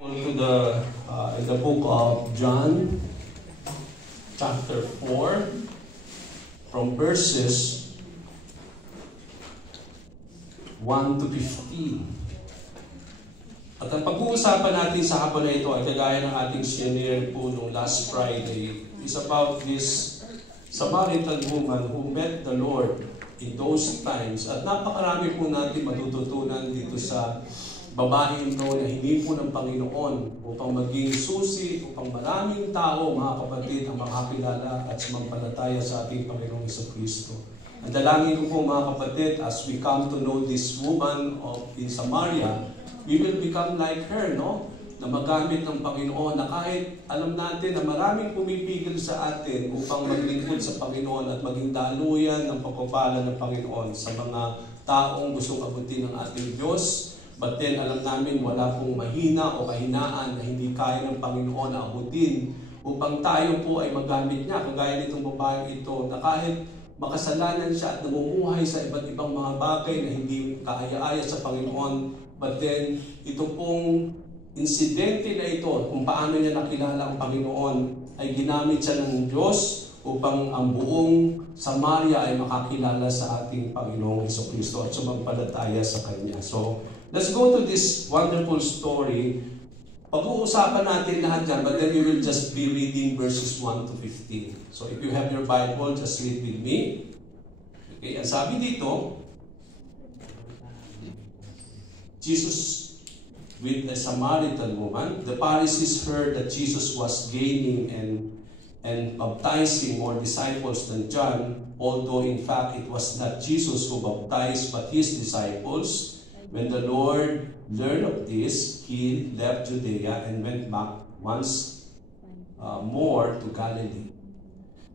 To the book of John, chapter 4, from verses 1 to 15. At ang pag-uusapan natin sa hapon na ito ay kagaya ng ating senior po nung last Friday, is about this Samaritan woman who met the Lord in those times. At napakarami po natin matututunan dito sa babaeng ito na hindi po ng Panginoon upang maging susi, upang maraming tao, mga kapatid, ang makakilala at sumampalataya sa ating Panginoong Jesucristo. Ang dalangin ko po, mga kapatid, as we come to know this woman in Samaria, we will become like her, no? Na magamit ng Panginoon, na kahit alam natin na maraming pumipigil sa atin upang maglingkod sa Panginoon at maging daluyan ng pagpapala ng Panginoon sa mga taong gustong abutin ng ating Diyos. But then, alam namin wala pong mahina o kahinaan na hindi kaya ng Panginoon na abutin upang tayo po ay magamit niya. Kagaya nitong babaeng ito na kahit makasalanan siya at namumuhay sa iba't ibang mga bagay na hindi kaaya-aya sa Panginoon. But then, ito pong insidente na ito, kung paano niya nakilala ang Panginoon, ay ginamit siya ng Diyos upang ang buong Samaria ay makakilala sa ating Panginoong Jesucristo at sumampalataya sa Kanya. So, let's go to this wonderful story. Pag-uusapan natin lahat yan, but then we will just be reading verses 1 to 15. So if you have your Bible, just read with me. Okay, ang sabi dito, Jesus with a Samaritan woman. The Pharisees heard that Jesus was gaining and baptizing more disciples than John, although in fact it was not Jesus who baptized but his disciples. When the Lord learned of this, he left Judea and went back once more to Galilee.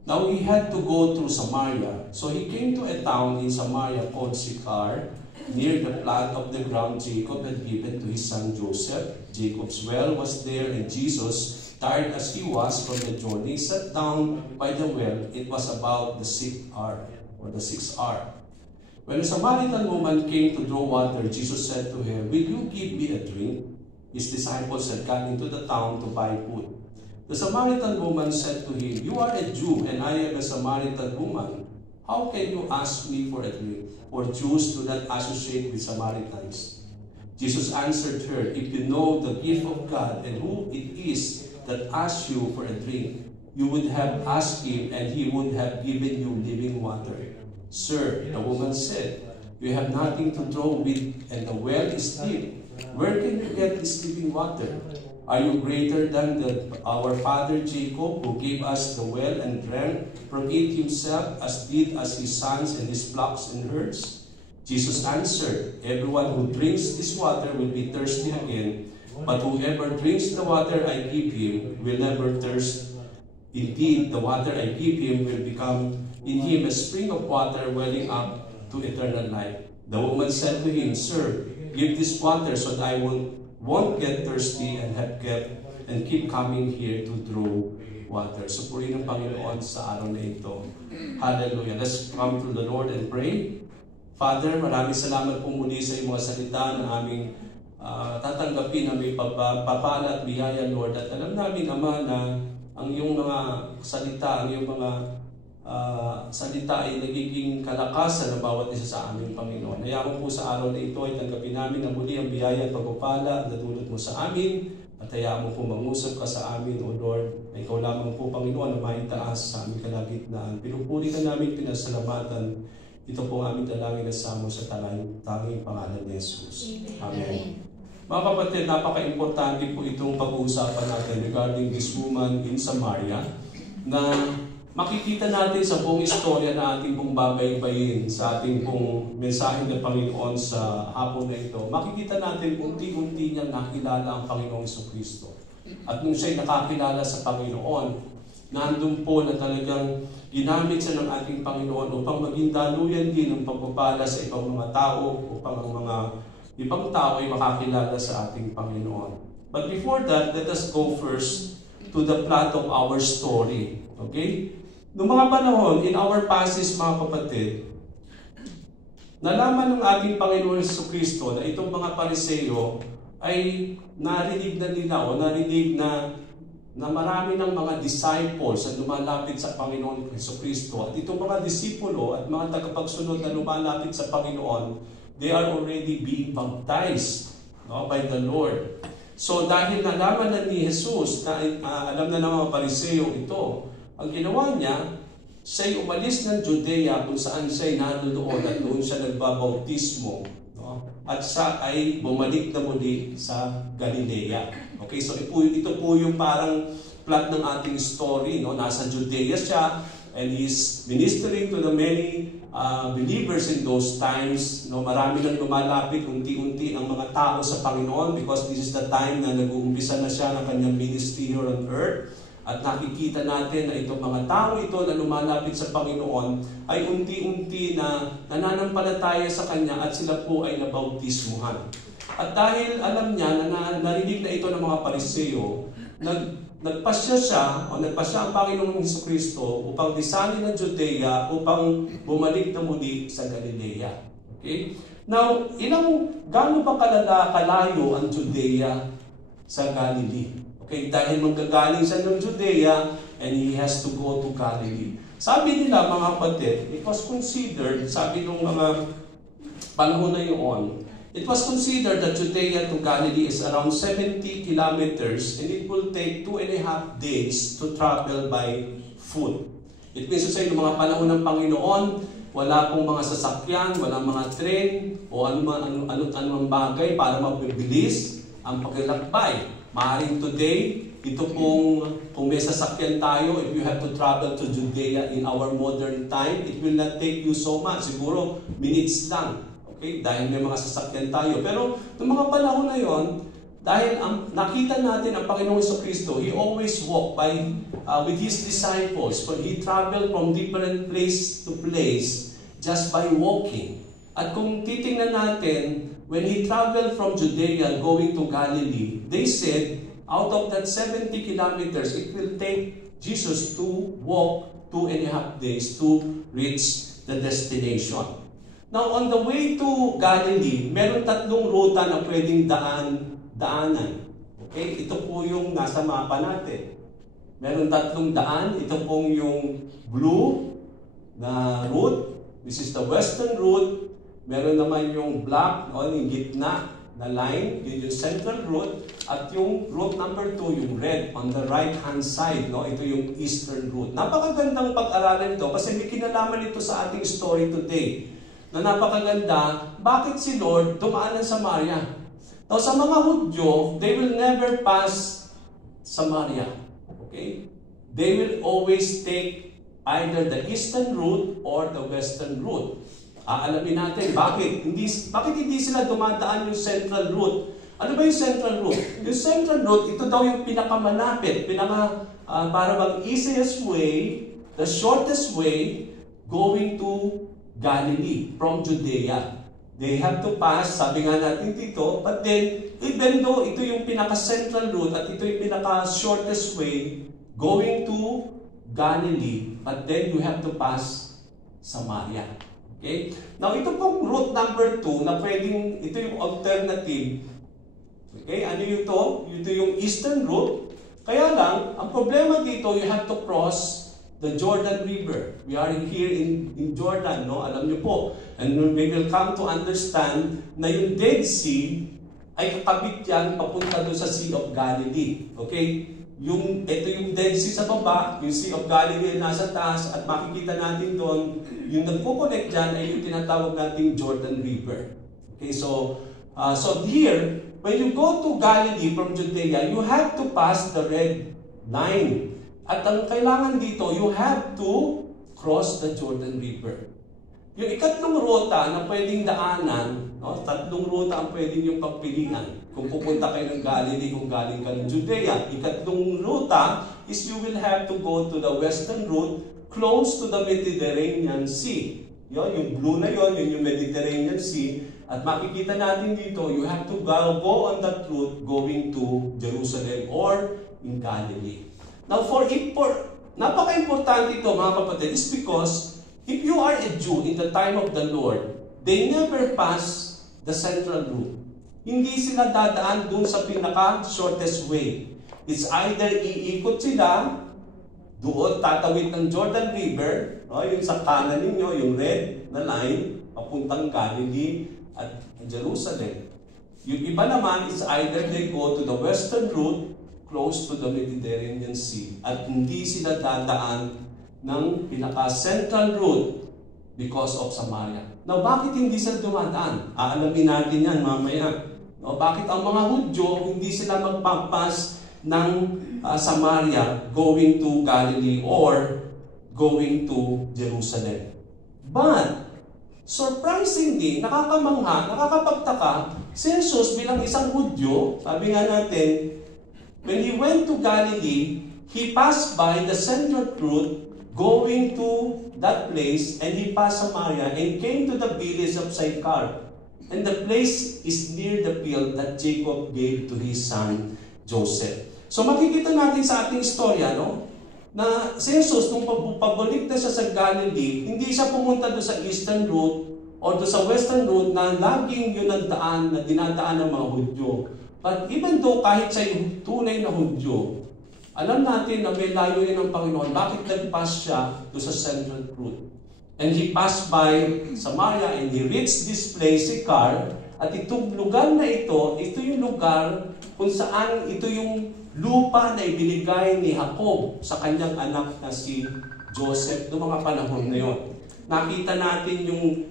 Now he had to go through Samaria, so he came to a town in Samaria called Sychar, near the plot of the ground Jacob had given to his son Joseph. Jacob's well was there, and Jesus, tired as he was from the journey, sat down by the well. It was about the 6th hour, or the 6th hour. When a Samaritan woman came to draw water, Jesus said to her, "Will you give me a drink?" His disciples had gone into the town to buy food. The Samaritan woman said to him, "You are a Jew, and I am a Samaritan woman. How can you ask me for a drink? For Jews do not associate with Samaritans." Jesus answered her, "If you know the gift of God and who it is that asks you for a drink, you would have asked him, and he would have given you living water." "Sir," the woman said, "you have nothing to draw with, and the well is deep. Where can you get this living water? Are you greater than our father Jacob, who gave us the well and drank from it himself, as his sons and his flocks and herds?" Jesus answered, "Everyone who drinks this water will be thirsty again, but whoever drinks the water I give him will never thirst. Indeed, the water I give him will become in him a spring of water welling up to eternal life." The woman said to him, "Sir, give this water so that I won't get thirsty and keep coming here to draw water." So purihin ng Panginoon sa araw na ito. Hallelujah. Let's come to the Lord and pray. Father, maraming salamat po muli sa iyong mga salita na aming tatanggapin na may papala at biyaya, Lord. At alam namin, Ama, na ang iyong mga salita, ang iyong mga salita ay nagiging kalakasan ng bawat isa sa aming Panginoon. Hayaan po sa araw na ito ay tanggapin namin na muli ang biyaya at pagpapala na dulot mo sa amin, at hayaan mo po mangusap ka sa amin, O Lord, na ikaw lamang po, Panginoon, na maitaas sa aming kalagitnaan. Pinupuri ka namin, pinasalamatan. Ito po ang aming dalangin na samo sa tanging pangalan ni Jesus. Amen. Mga kapatid, napaka-importante po itong pag-uusapan natin regarding this woman in Samaria, na makikita natin sa buong istorya na ating pong babaybayin sa ating pong mensahe ng Panginoon sa hapon na ito. Makikita natin unti-unti niyang nakilala ang Panginoong Jesucristo. At nung siya'y nakakilala sa Panginoon, nandun po na talagang ginamit siya ng ating Panginoon upang maging daluyan din ng pagpapala sa ibang mga tao, upang ang mga ibang tao ay makakilala sa ating Panginoon. But before that, let us go first to the plot of our story. Okay? Noong mga panahon, in our passage, mga kapatid, nalaman ng ating Panginoon Jesucristo na itong mga Pariseo ay narinig na nila o narinig na marami ng mga disciples na lumalapit sa Panginoon Jesucristo. At itong mga disipulo at mga tagapagsunod na lumalapit sa Panginoon, they are already being baptized by the Lord. So dahil nalaman na ni Jesus na alam na ng mga Pariseo ito, ang ginawa niya, siya'y umalis ng Judea kung saan siya'y nanunood at doon siya nagbabautismo. At siya ay bumalik na muli sa Galilea. Okay, so ito po yung parang plot ng ating story. Nasa Judea siya and he's ministering to the many believers in those times. Marami nang lumalapit unti-unti ang mga tao sa Panginoon because this is the time na nag-uumpisa na siya ng kanyang ministry here on earth. At nakikita natin na itong mga tao ito na lumalapit sa Panginoon ay unti-unti na nananampalataya sa Kanya at sila po ay nabautismuhan. At dahil alam niya na narinig na ito ng mga Pariseo, nagpasya ang Panginoong Jesucristo upang lisanin ang Judea upang bumalik na muli sa Galilea. Okay? Now, gaano ba kalayo ang Judea sa Galilee? Okay, dahil manggagaling siya ng Judea and he has to go to Galilee. Sabi nila mga kapatid, it was considered, sabi nung mga panahon na yun, it was considered that Judea to Galilee is around 70 kilometers and it will take 2.5 days to travel by foot. It means to say, noong mga panahon ng Panginoon, wala pong mga sasakyan, walang mga train, o anumang bagay para mabilis ang paglalakbay. Maaaring today, ito kung may sasakyan tayo, if you have to travel to Judea in our modern time, it will not take you so much. Siguro, minutes lang. Okay? Dahil may mga sasakyan tayo. Pero, noong mga panahon na yon, dahil nakita natin ang Panginoong Jesucristo, He always walked with His disciples. But He traveled from different place to place just by walking. At kung titingnan natin, when He traveled from Judea going to Galilee, they said, out of that 70 kilometers, it will take Jesus to walk 2.5 days to reach the destination. Now, on the way to Galilee, meron 3 ruta na pwedeng daanan. Okay? Ito po yung nasa mapa natin. Meron 3 daan. Ito pong yung blue na route. This is the western route. Meron naman yung black, yung gitna na line, yun yung central route. At yung route number 2, yung red, on the right-hand side, ito yung eastern route. Napakagandang pag-aralan ito kasi may kinalaman ito sa ating story today. Na napakaganda, bakit si Lord dumaan ng Samaria? Now, sa mga Hudyo, they will never pass Samaria. Okay? They will always take either the eastern route or the western route. Alamin natin, bakit hindi sila dumadaan yung central route? Ano ba yung central route? Yung central route, ito daw yung pinakamalapit, para bang easiest way, the shortest way, going to Galilee from Judea. They have to pass, sabi nga natin dito, but then, even though ito yung pinaka-central route at ito yung pinaka-shortest way, going to Galilee, but then you have to pass Samaria. Okay? Now, ito pong route number 2 na pwedeng, ito yung alternative. Okay? Ano yung ito? Ito yung eastern route. Kaya lang, ang problema dito, you have to cross the Jordan River. We are here in Jordan, no? Alam niyo po. And we will come to understand na yung Dead Sea ay kakabit yan papunta doon sa Sea of Galilee. Okay? Ito yung Dead Sea sa baba, yung Sea of Galilee nasa taas, at makikita natin doon, yung nagpo-connect dyan ay yung tinatawag nating Jordan River. Okay, so here, when you go to Galilee from Judea, you have to pass the red line. At ang kailangan dito, you have to cross the Jordan River. Yung ikatlong ruta na pwedeng daanan, 3 ruta ang pwedeng yung pagpilian. Kung pupunta kayo ng Galilee, kung galing ka ng Judea, ikatlong ruta is you will have to go to the western route close to the Mediterranean Sea. Yung blue na yun yung Mediterranean Sea. At makikita natin dito, you have to go on that route going to Jerusalem or in Galilee. Now, napaka-importante ito mga kapatid is because if you are a Jew in the time of the Lord, they never pass the central route. hindi sila dadaan dun sa pinaka-shortest way. It's either iikot sila, doon tatawid ng Jordan River, yung sa kanan ninyo, yung red na line, papuntang Galilee at Jerusalem. Yung iba naman is either they go to the western route, close to the Mediterranean Sea, at hindi sila dadaan ng pinaka-central route because of Samaria. Now, bakit hindi sila dumadaan? Aalamin natin yan mamaya. No, bakit ang mga Hudyo hindi sila magpampas ng Samaria going to Galilee or going to Jerusalem? But, surprisingly, nakakamangha, nakakapagtaka, si Jesus bilang isang Hudyo, sabi nga natin, when He went to Galilee, He passed by the central route going to that place, and He passed Samaria and came to the village of Sychar. And the place is near the field that Jacob gave to his son Joseph. So makikita natin sa ating istorya, no, na si Jesus, nung pabalik na siya sa Galilee, hindi siya pumunta doon sa eastern route o doon sa western route na laging yun ang daan na dinadaan ng mga Hudyo. But even though kahit siya yung tunay na Hudyo, alam natin na may layunin ng Panginoon. Bakit nagpass siya doon sa central route? And He passed by Samaria and He reached this place, Sychar. At itong lugar na ito yung lugar kung saan ito yung lupa na ibinigay ni Jacob sa kanyang anak na si Joseph noong mga panahon na yun. Nakita natin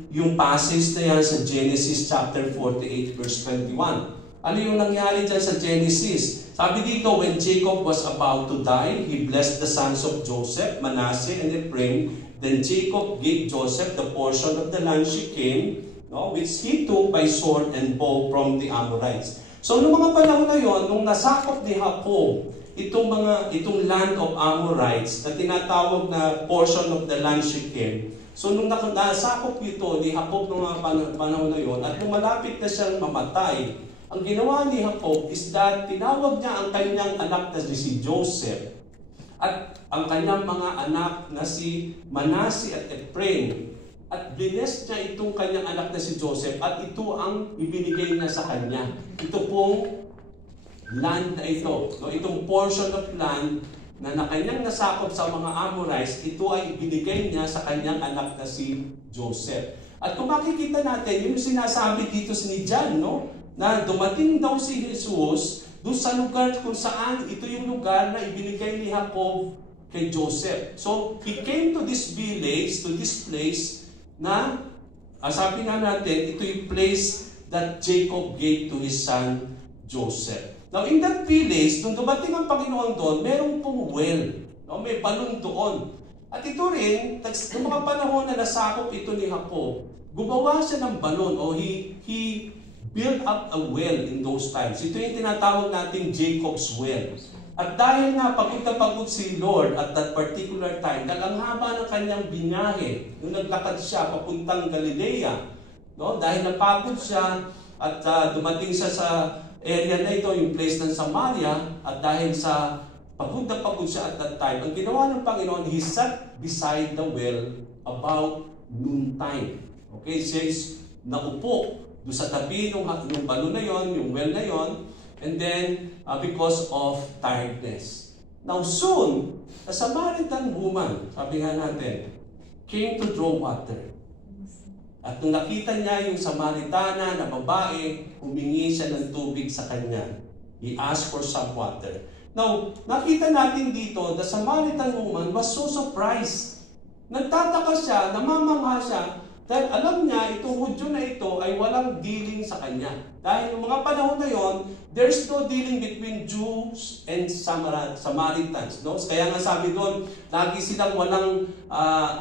yung passage na yan sa Genesis chapter 48 verse 21. Ano yung nangyari dyan sa Genesis? Sabi dito, when Jacob was about to die, he blessed the sons of Joseph, Manasseh, and Ephraim. Then Jacob gave Joseph the portion of the land Shechem, which he took by sword and bow from the Amorites. So, noong mga panahon na yon, nung nasakop ni Jacob itong land of Amorites na tinatawag na portion of the land Shechem, so nung nasakop ito ni Jacob noong mga panahon na yon, at lumalapit na siyang mamatay, ang ginawa ni Jacob is that tinawag niya ang kanyang anak na si Joseph at ang kanyang mga anak na si Manasseh at Ephraim, at bless niya itong kanyang anak na si Joseph, at ito ang ibinigay niya sa kanya. Ito pong land na ito, itong portion of land na kanyang nasakop sa mga Amorites, ito ay ibinigay niya sa kanyang anak na si Joseph. At kung makikita natin, yung sinasabi dito ni John, na dumating daw si Jesus doon sa lugar kung saan ito yung lugar na ibinigay ni Jacob kay Joseph. So, he came to this village, to this place na, sabi nga natin, ito yung place that Jacob gave to his son Joseph. Now, in that village, nung dumating ang Panginoon doon, merong pong well. May balon doon. At ito rin, noong mga panahon na nasakop ito ni Jacob, gumawa siya ng balon, o he built up a well in those times. Ito yung tinatawag nating Jacob's well. At dahil na pagod na pagod si Lord at that particular time, ang haba ng kanyang binyahe, nung naglakad siya papuntang Galilea, dahil napagod siya at dumating siya sa area na ito, yung place ng Samaria, at dahil sa pagod na pagod siya at that time, ang ginawa ng Panginoon, He sat beside the well about noontime. Okay, says, naupo doon sa tabi ng balon na yon, yung well na yon, and then because of tiredness. Now soon, a Samaritan woman, sabi nga natin, came to draw water. At nung nakita niya yung Samaritana na babae, humingi siya ng tubig sa kanya. He asked for some water. Now, nakita natin dito, the Samaritan woman was so surprised. Nagtataka siya, namamangha siya, dahil alam niya, itong Hudyo na ito ay walang dealing sa kanya. Dahil yung mga panahon na yon, there's no dealing between Jews and Samaritans. Kaya nga sabi doon, lagi silang walang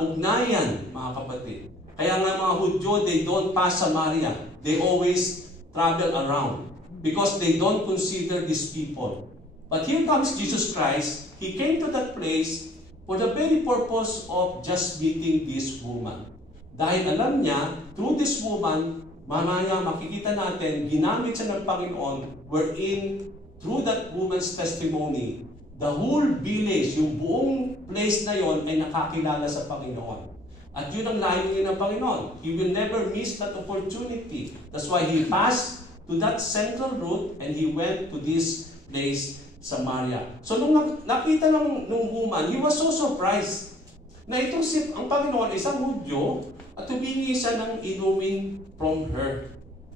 ugnayan, mga kapatid. Kaya nga mga Hudyo, they don't pass Samaria. They always travel around because they don't consider these people. But here comes Jesus Christ. He came to that place for the very purpose of just meeting this woman. Dahil alam niya, through this woman, mamaya makikita natin, ginamit siya ng Panginoon, wherein, through that woman's testimony, the whole village, yung buong place na yon ay nakakilala sa Panginoon. At yun ang layunin ng Panginoon. He will never miss that opportunity. That's why He passed to that central route and he went to this place, Samaria. So nung nakita nung woman, he was so surprised na itong ang Panginoon isang Hudyo at humingi siya ng inumin from her.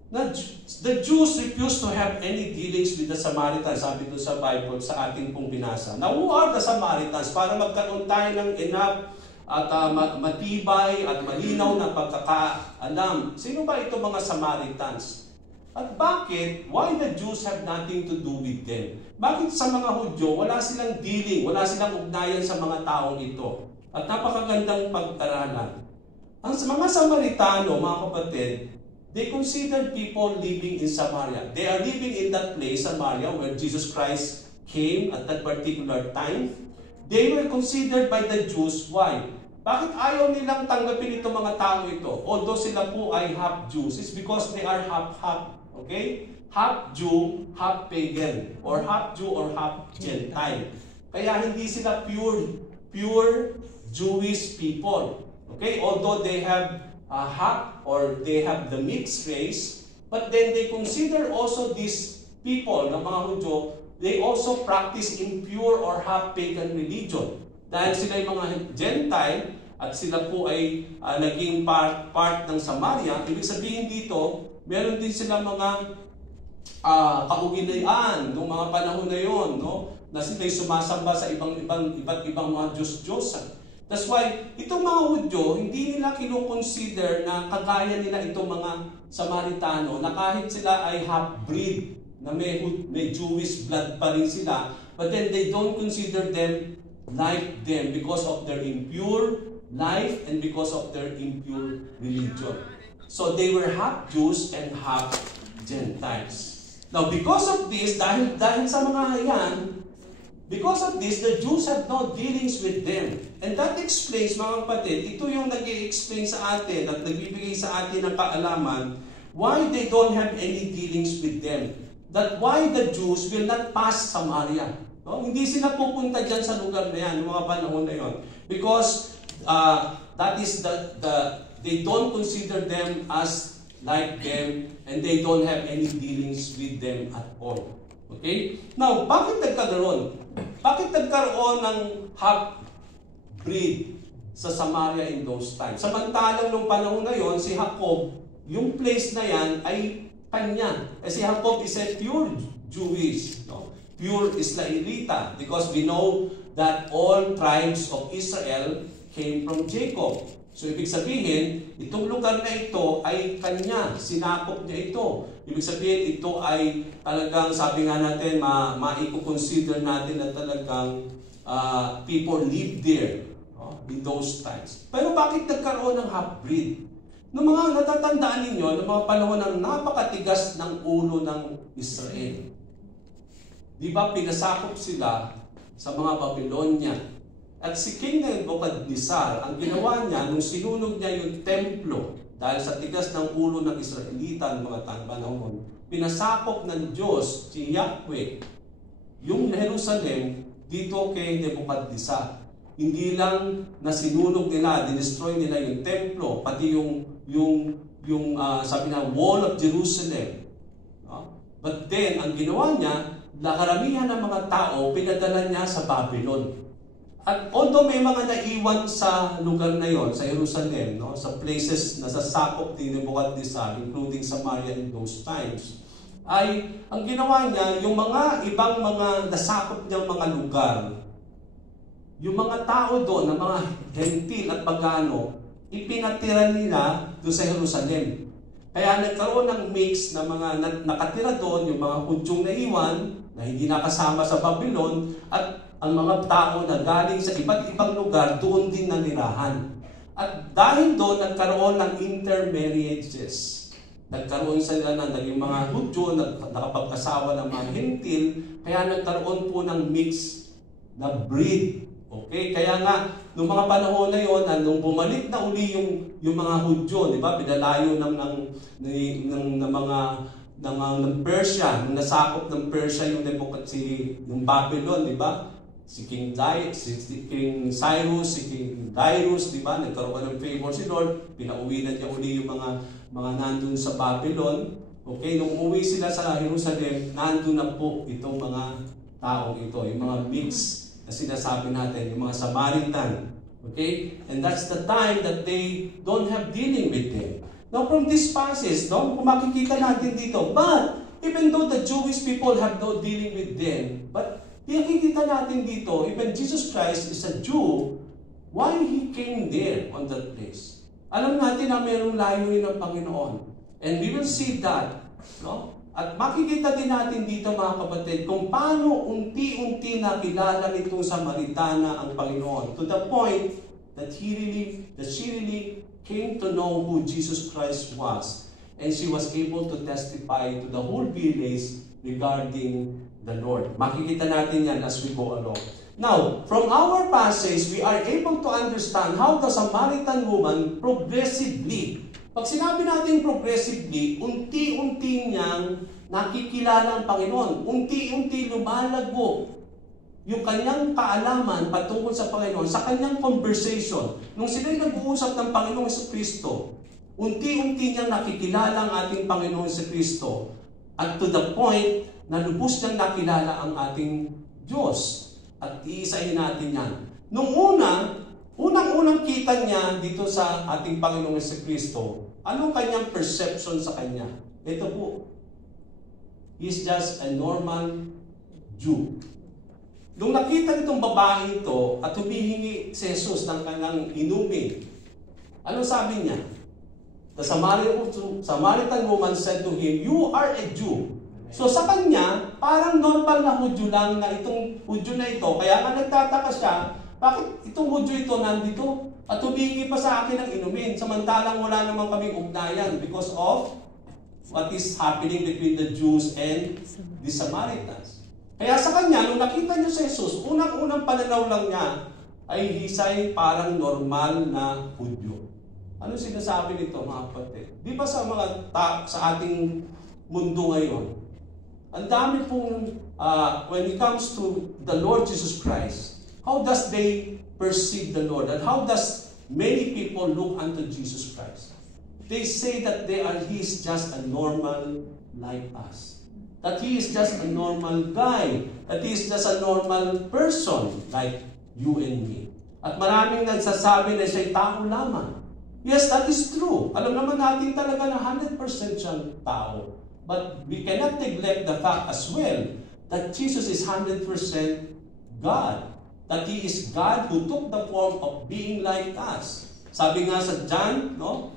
The Jews refused to have any dealings with the Samaritans, sabi doon sa Bible, sa ating pong binasa. Now, who are the Samaritans? Para magkaroon tayo ng enough at matibay at malinaw na pagkakaalam. Sino ba ito mga Samaritans? At bakit? Why the Jews have nothing to do with them? Bakit sa mga Hudyo, wala silang dealing, wala silang ugnayan sa mga taong ito? At napakagandang pag-aralan. Ang mga Samaritano, mga kapatid, they considered people living in Samaria. They are living in that place, Samaria, where Jesus Christ came at that particular time. They were considered by the Jews. Why? Bakit ayaw nilang tanggapin itong mga tao ito? Although sila po ay half Jews, it's because they are half-half. Okay? Half Jew, half pagan. Or half Jew or half Gentile. Kaya hindi sila pure Jewish people. Okay? Although they have half or they have the mixed race, but then they consider also these people, ng mga Hudyo, they also practice impure or half-pagan religion. Dahil sila yung mga Gentile at sila po ay naging part ng Samaria, ibig sabihin dito, meron din sila mga kauginayan noong mga panahon na yon, no? Na sila'y sumasamba sa iba't ibang mga Diyos-Diyosan. That's why, itong mga Hudyo, hindi nila kino-consider na kagaya nila itong mga Samaritano, na kahit sila ay half-breed, na may Jewish blood pa rin sila, but then they don't consider them like them because of their impure life and because of their impure religion. So they were half Jews and half Gentiles. Now, because of this, dahil sa mga yan, because of this, the Jews have no dealings with them. And that explains, mga kapatid, ito yung nag-i-explain sa atin at nagbibigay sa atin ng kaalaman why they don't have any dealings with them. That why the Jews will not pass Samaria. No? Hindi sila pupunta dyan sa lugar na yan, mga panahon na yon. Because that is they don't consider them as like them and they don't have any dealings with them at all. Okay? Now, bakit nagkaroon? Bakit nagkaroon ng half-breed sa Samaria in those times? Samantalang nung panahon na yon, si Jacob, yung place na yan ay kanya. Si Jacob is a pure Jewish, no? Pure Israelita, because we know that all tribes of Israel came from Jacob. So, ibig sabihin, itong lugar na ito ay kanya, sinakop niya ito. Ibig sabihin, ito ay talagang, sabi nga natin, ma-consider natin na talagang people live there in those times. Pero bakit nagkaroon ng half-breed? Noong mga natatandaan ninyo, noong mga panahon ng napakatigas ng ulo ng Israel. Di ba pinasakop sila sa mga Babylonia? At si King Nebuchadnezzar, ang ginawa niya, nung sinunog niya yung templo, dahil sa tigas ng ulo ng Israelita ng mga panahon, pinasakop ng Diyos, si Yahweh, yung Jerusalem, dito kay Nebuchadnezzar. Hindi lang na sinunog nila, dinestroy nila yung templo, pati yung sabi na, wall of Jerusalem. No? But then, ang ginawa niya, karamihan ng mga tao, pinadala niya sa Babylon. At although may mga naiwan sa lugar na yon, sa Jerusalem, no, sa places na sasakop ni Nebuchadnezzar, including Samaria in those times, ay ang ginawa niya, yung mga ibang mga nasakop niyang mga lugar, yung mga tao doon, na mga gentil at pagano, ipinatira nila doon sa Jerusalem. Kaya nagkaroon ng mix na mga nakatira doon, yung mga Hudyong naiwan, na hindi nakasama sa Babylon, at ang mga tao na galing sa iba't ibang lugar, doon din nanirahan. At dahil doon, nagkaroon ng intermarriages. Nagkaroon sila ng naging mga Hudyo, nakapagkasawa ng mga Hentil, kaya nagkaroon po ng mix na breed. Okay? Kaya nga, noong mga panahon na yon, nung bumalik na uli yung mga Hudyo, di ba? Pinalayo ng Persia, nung nasakop ng Persia yung Babylon, di ba? Si King Cyrus, si King Darius, di ba? Nagkaroon ng favor si Lord, pinauwi na niya uli yung mga nandun sa Babylon. Okay, nung umuwi sila sa Jerusalem, nandun na po itong mga taong ito, yung mga mix na sinasabi natin, yung mga Samaritan. Okay? And that's the time that they don't have dealing with them. Now from this passage, no, kung makikita natin dito, but even though the Jewish people have no dealing with them, but makikita natin dito, even Jesus Christ is a Jew, why He came there on that place? Alam natin na mayroong layunin ng Panginoon. And we will see that, no? At makikita din natin dito mga kapatid kung paano unti-unti nakilala nitong Samaritana ang Panginoon to the point that she really came to know who Jesus Christ was, and she was able to testify to the whole village regarding the Lord. Makikita natin yan as we go along. Now, from our passage, we are able to understand how the Samaritan woman progressively, pag sinabi natin progressively, unti-unti niyang nakikilala ang Panginoon. Unti-unti lumalago yung kanyang kaalaman patungkol sa Panginoon, sa kanyang conversation. Nung sila'y nag-uusap ng Panginoong Jesucristo, unti-unti niyang nakikilala ang ating Panginoong Jesucristo, at to the point na lubos niyang nakilala ang ating Diyos. At iisahin natin yan. Nung unang-unang kita niya dito sa ating Panginoong Jesucristo, anong kanyang perception sa kanya? Ito po, he's just a normal Jew. Nung nakita nitong babae ito at humihingi si Jesus ng kanyang inumin, ano sabi niya? The Samaritan woman said to him, "You are a Jew." So sa kanya, parang normal na Hudyo lang na itong Hudyo na ito. Kaya nga nagtataka siya, bakit itong Hudyo ito nandito at humingi pa sa akin ng inumin, samantalang wala namang kaming ugnayan because of what is happening between the Jews and the Samaritans. Kaya sa kanya, nung nakita niya si Jesus, unang-unang pananaw lang niya ay hisay parang normal na Hudyo. Ano sinasabi nito mga kapatid? Di ba sa sa ating mundo ngayon, ang dami pong, when it comes to the Lord Jesus Christ, how does they perceive the Lord? And how does many people look unto Jesus Christ? They say that He is just a normal like us. That He is just a normal guy. That He is just a normal person like you and me. At maraming nagsasabi na siya'y tao lamang. Yes, that is true. Alam naman natin talaga na 100% siyang tao. But we cannot neglect the fact as well that Jesus is 100% God. That He is God who took the form of being like us. Sabi nga sa John, no?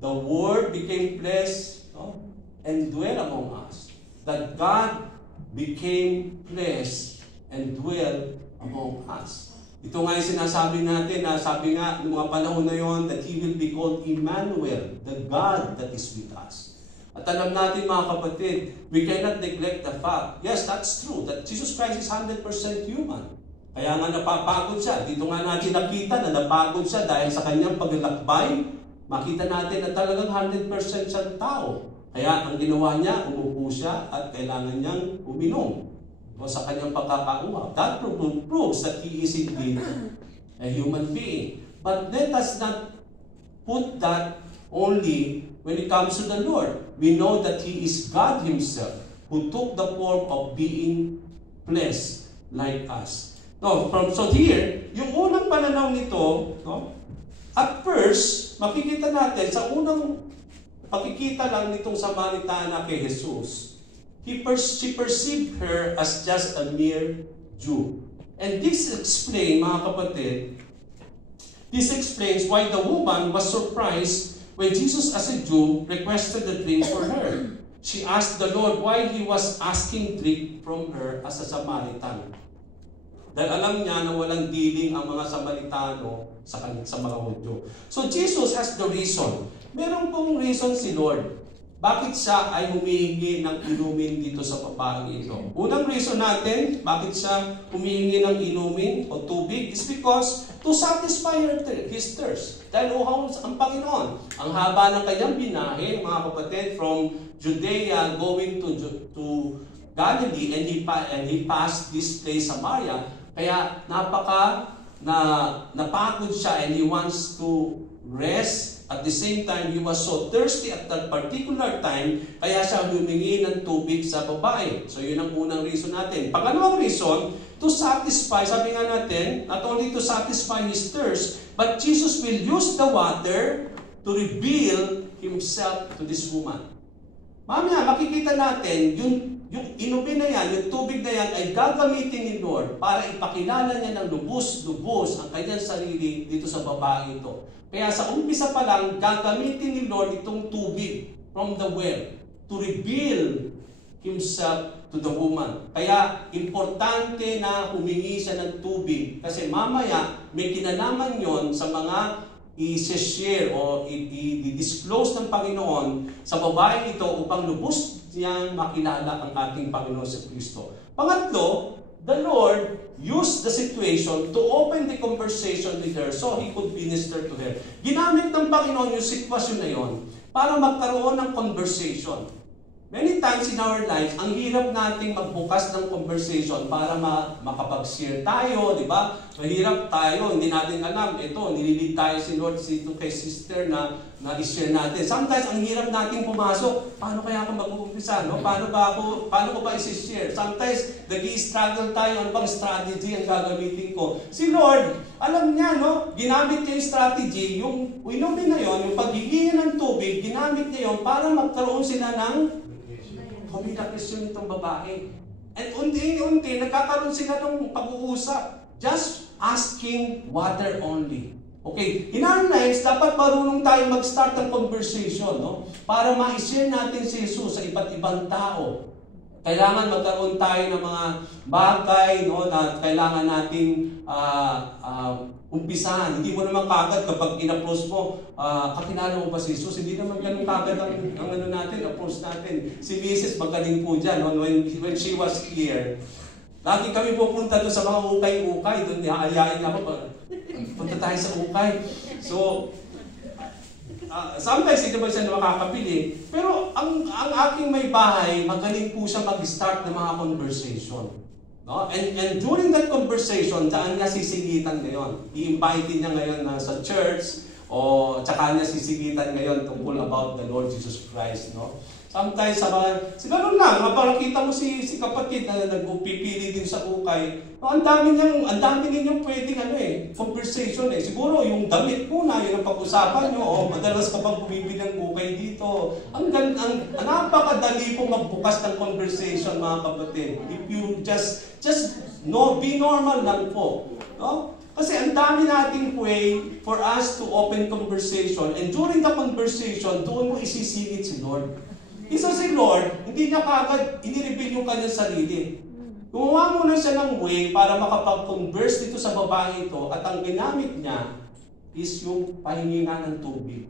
The Word became flesh, no? And dwelt among us. That God became flesh and dwelt among us. Ito nga yung sinasabi natin na sabi nga noong mga panahon na yon that He will be called Emmanuel, the God that is with us. At alam natin mga kapatid, we cannot neglect the fact, yes, that's true, that Jesus Christ is 100% human. Kaya nga napapagod siya. Dito nga natin nakita na napagod siya dahil sa kanyang paglalakbay. Makita natin na talagang 100% siyang tao. Kaya ang ginawa niya, umupo siya at kailangan niyang uminom. O sa kanyang pagkakauhaw. That proves that He is indeed a human being. But let us not put that only when it comes to the Lord. We know that He is God Himself who took the form of being flesh like us. No, so here, yung unang pananaw nito, no, at first, makikita natin sa unang pakikita lang nitong Samaritana kay Jesus, she perceived her as just a mere Jew. And this explains, mga kapatid, this explains why the woman was surprised when Jesus as a Jew requested a drink for her. She asked the Lord why He was asking drink from her as a Samaritan. Dahil alam niya na walang dealing ang mga Samaritano sa mga Hudyo. So Jesus has the reason. Meron pong reason si Lord. Bakit siya ay humihingi ng inumin dito sa babaeng ito? Unang reason natin, bakit siya humihingi ng inumin o tubig is because to satisfy his thirst. Dahil uhaw ang Panginoon. Ang haba ng kanyang binahe, mga kapatid, from Judea going to Galilee, and he passed this place, Samaria. Kaya napaka napagod siya and he wants to rest. At the same time, he was so thirsty at that particular time, kaya siya humingi ng tubig sa babae. So yun ang unang reason natin. Pangalawang reason, to satisfy, sabi nga natin, not only to satisfy his thirst, but Jesus will use the water to reveal himself to this woman. Mamaya, makikita natin, yung inumin na yan, yung tubig na yan ay gagamitin ni Lord para ipakilala niya ng lubos-lubos ang kanyang sarili dito sa babae ito. Kaya sa umpisa pa lang, gagamitin ni Lord itong tubig from the well to reveal himself to the woman. Kaya importante na humingi siya ng tubig kasi mamaya may kinalaman yon sa mga i-share o i-disclose ng Panginoon sa babae ito upang lubos niyang makilala ang ating Panginoon sa Kristo. Pangatlo, the Lord used the situation to open the conversation with her so He could minister to her. Ginamit ng Panginoon yung sitwasyon na yon para magkaroon ng conversation. Many times in our lives, ang hirap nating magbukas ng conversation para makapag-share tayo, di ba? Mahirap tayo, hindi natin alam. Ito, nililid tayo si Lord dito kay sister na i-share natin. Sometimes, ang hirap nating pumasok. Paano kaya ako mag-uumpisa? No? Paano ko ba i-share? Sometimes, nag-i-struggle tayo. Ano bang strategy ang gagamitin ko? Si Lord, alam niya, no? Ginamit niya yung strategy. Yung inumin na yon, yung pagiging ng tubig, ginamit niya yon para magkaroon sila ng communication nitong babae. And unti-unti, nagkakaroon sila ng pag-uusap. Just asking water only. Okay, in our lives, dapat marunong tayo mag-start ng conversation, no? Para ma-share natin si Jesus sa iba't ibang tao. Kailangan magkaroon tayo ng mga bagay, no, na kailangan nating umpisahan. Hindi mo naman kagad kapag in-approach mo, kakilala mo ba si Jesus? Hindi naman ganun kagad ang ano natin, approach natin. Si Mrs. magaling po dyan. No? When she was here, lagi kami pupunta doon sa mga ukay-ukay. Doon niaayain ako, punta tayo sa ukay. So, sometimes hindi naman siya makakapili. Pero ang aking may bahay, magaling po siya mag-start ng mga conversation. No? And during that conversation, saan niya sisingitan ngayon? I-invite niya ngayon sa church o tsaka niya sisingitan ngayon tungkol about the Lord Jesus Christ. No? Sometimes, siguro lang, mapakita mo si kapatid na nagpipili din sa ukay. No, ang dami ninyong pwedeng conversation eh. Siguro yung damit muna, yun ang pag-usapan nyo. O madalas kapag bumibili ng ukay dito. Ang napakadali pong magbukas ng conversation, mga kapatid. If you just be normal lang po. No? Kasi ang dami nating way for us to open conversation. And during the conversation, doon mo isisingit si Lord. Isa si Lord, hindi niya kagad inireveal yung kanyang sarili. Gumawa muna siya ng way para makapag-converse dito sa babae ito at ang ginamit niya is yung pahingingan ng tubig.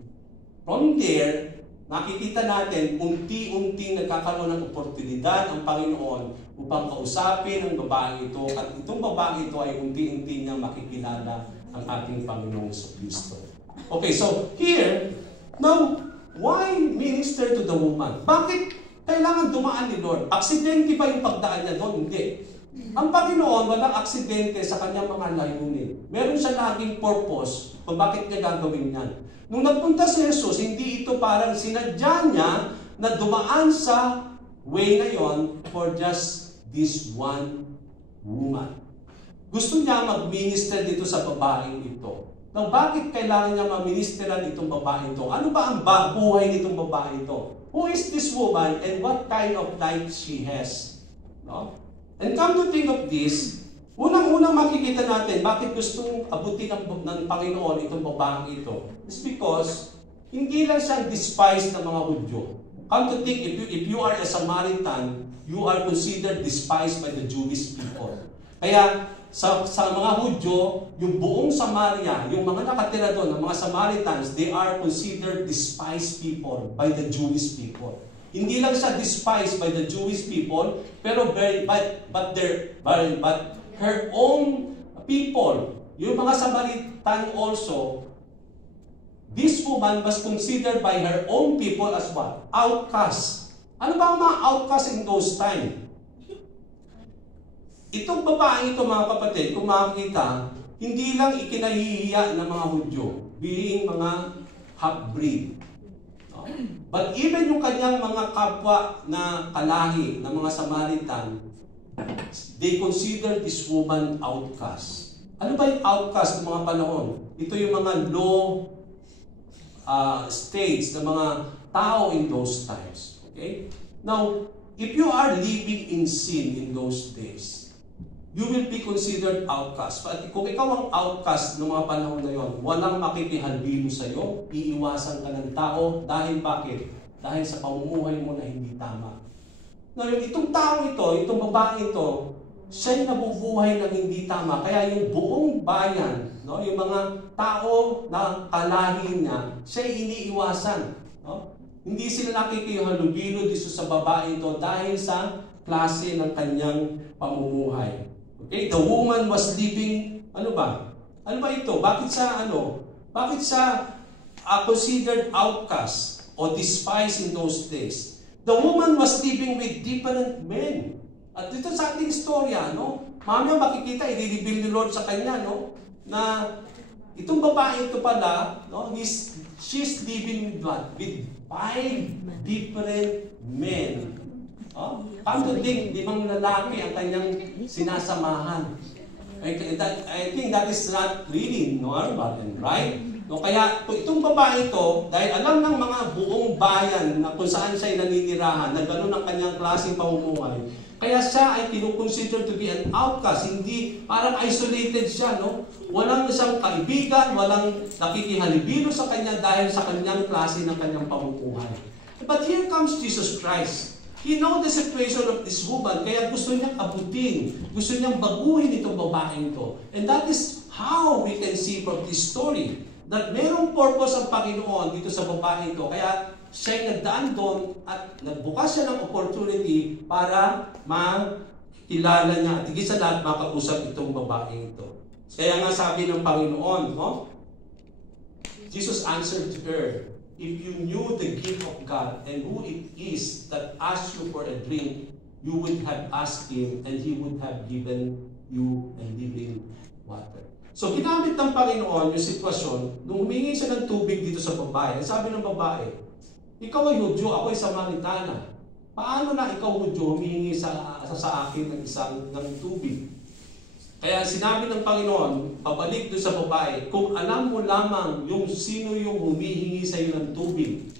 From there, nakikita natin unti-unting nagkakaroon ng oportunidad ang Panginoon upang kausapin ang babae ito at itong babae ito ay unti-unti niyang makikilala ang ating Panginoong Kristo. Okay, so here, now, why minister to the woman? Bakit kailangan dumaan ni Lord? Aksidente ba yung pagdaan niya doon? Hindi. Ang Panginoon, walang aksidente sa kanyang mga layunin. Meron siya laging purpose kung bakit niya gagawin yan. Nung nagpunta si Jesus, hindi ito parang sinadya niya na dumaan sa way na yon for just this one woman. Gusto niya mag-minister dito sa babaeng ito. Now, bakit kailangan niya ma-ministeran itong babae ito? Ano ba ang buhay nitong babae ito? Who is this woman and what kind of life she has? No? And come to think of this, unang-unang makikita natin bakit gustong abutin ng Panginoon itong babae ito. It's because hindi lang siya despised ng mga Hudyo. Come to think, if you are a Samaritan, you are considered despised by the Jewish people. Kaya, sa mga Hudyo, yung buong Samaria, yung mga nakatira doon, ng mga Samaritans, they are considered despised people by the Jewish people. Hindi lang siya despised by the Jewish people, pero but her own people, yung mga Samaritan also, this woman was considered by her own people as what? Outcast. Ano ba ang mga outcast in those times? Itong babae ito, mga kapatid, kung makikita, hindi lang ikinahihiya ng mga Hudyo, being mga half-breed. No? But even yung kanyang mga kapwa na kalahi, ng mga Samaritan, they consider this woman outcast. Ano ba yung outcast ng mga panahon? Ito yung mga low states ng mga tao in those times. Okay? Now, if you are living in sin in those days, you will be considered outcast. Kung ikaw ang outcast ng mga panahon na yon, walang makikihalbilo sa iyo, iiwasan ka ng tao. Dahil bakit? Dahil sa pamumuhay mo na hindi tama. Ngayon, itong tao ito, itong babae ito, siya'y nabubuhay ng hindi tama. Kaya yung buong bayan, no, yung mga tao na kalahi niya, siya'y iniiwasan. No? Hindi sila nakikihalubilo dito sa babae ito dahil sa klase ng kanyang pamumuhay. Okay, the woman was living, ano ba? Ano ba ito? Bakit siya considered outcast or despised in those days? The woman was living with different men. At dito sa ating istorya, no? Mamaya makikita, i-reveal ni Lord sa kanya, no? Na itong babae ito pala, no? She's living with what? With 5 different men. Oh, paano din, 5 lalaki ang kanyang sinasamahan. I think that is not really normal and right. No, kaya itong babae ito, dahil alam ng mga buong bayan na kung saan siya naninirahan, na gano'n ang kanyang klaseng pamumuhay, kaya siya ay kinukonsider to be an outcast, hindi parang isolated siya, no? Walang siyang kaibigan, walang nakikihalibilo sa kanya dahil sa kanyang klase ng kanyang pamumuhay. But here comes Jesus Christ. He knows the situation of this woman, kaya gusto niyang abutin, gusto niyang baguhin itong babaeng ito. And that is how we can see from this story, that merong purpose ang Panginoon dito sa babae ito. Kaya siya'y nagdaan doon at nagbukas siya ng opportunity para makilala niya at higit sa lahat makausap itong babaeng ito. Kaya nga sabi ng Panginoon, no? Jesus answered to her, "If you knew the gift of God and who it is that asks you for a drink, you would have asked Him and He would have given you a living water." So ginamit ng Panginoon yung sitwasyon, nung humingi siya ng tubig dito sa babae, sabi ng babae, "Ikaw ay Hudyo, ako ay Samaritana. Paano na ikaw Hudyo humingi sa akin ng tubig?" Kaya sinabi ng Panginoon, pabalik doon sa babae, kung alam mo lamang yung sino yung humihingi sa iyo ng tubig,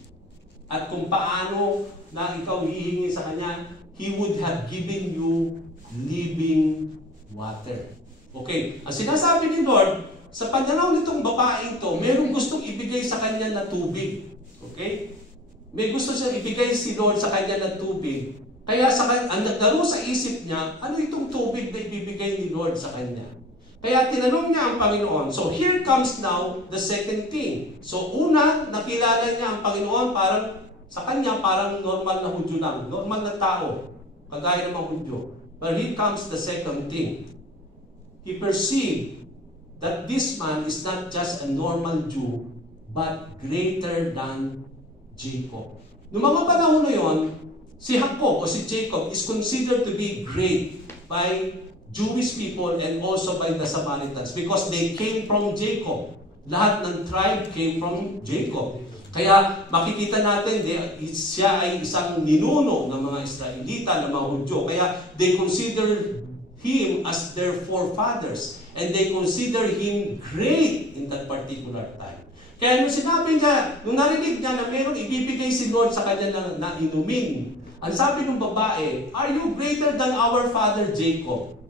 at kung paano na ikaw hihingi sa kanya, He would have given you living water. Okay, ang sinasabi ni Lord, sa pananaw nitong babaeng to, mayroong gustong ibigay sa kanya na tubig. Okay? May gusto siyang ibigay si Lord sa kanya na tubig. Kaya ang nagdaro sa isip niya, ano itong tubig na ibibigay ni Lord sa kanya? Kaya tinanong niya ang Panginoon. So here comes now the second thing. So una, nakilala niya ang Panginoon sa kanya parang normal na Hudyo lang. Normal na tao. Kagaya ng mga Hudyo. But here comes the second thing. He perceived that this man is not just a normal Jew, but greater than Jacob. Noong mga panahon na yon, si Jacob o si Jacob is considered to be great by Jewish people and also by the Samaritans because they came from Jacob. Lahat ng tribe came from Jacob. Kaya makikita natin, siya ay isang ninuno ng mga Israelita, ng mga Hudyo. Kaya they consider him as their forefathers and they consider him great in that particular time. Kaya nung sinabi niya, nung narinig niya na mayroong ibibigay si Lord sa kanya na inumin, ang sabi ng babae, "Are you greater than our father Jacob?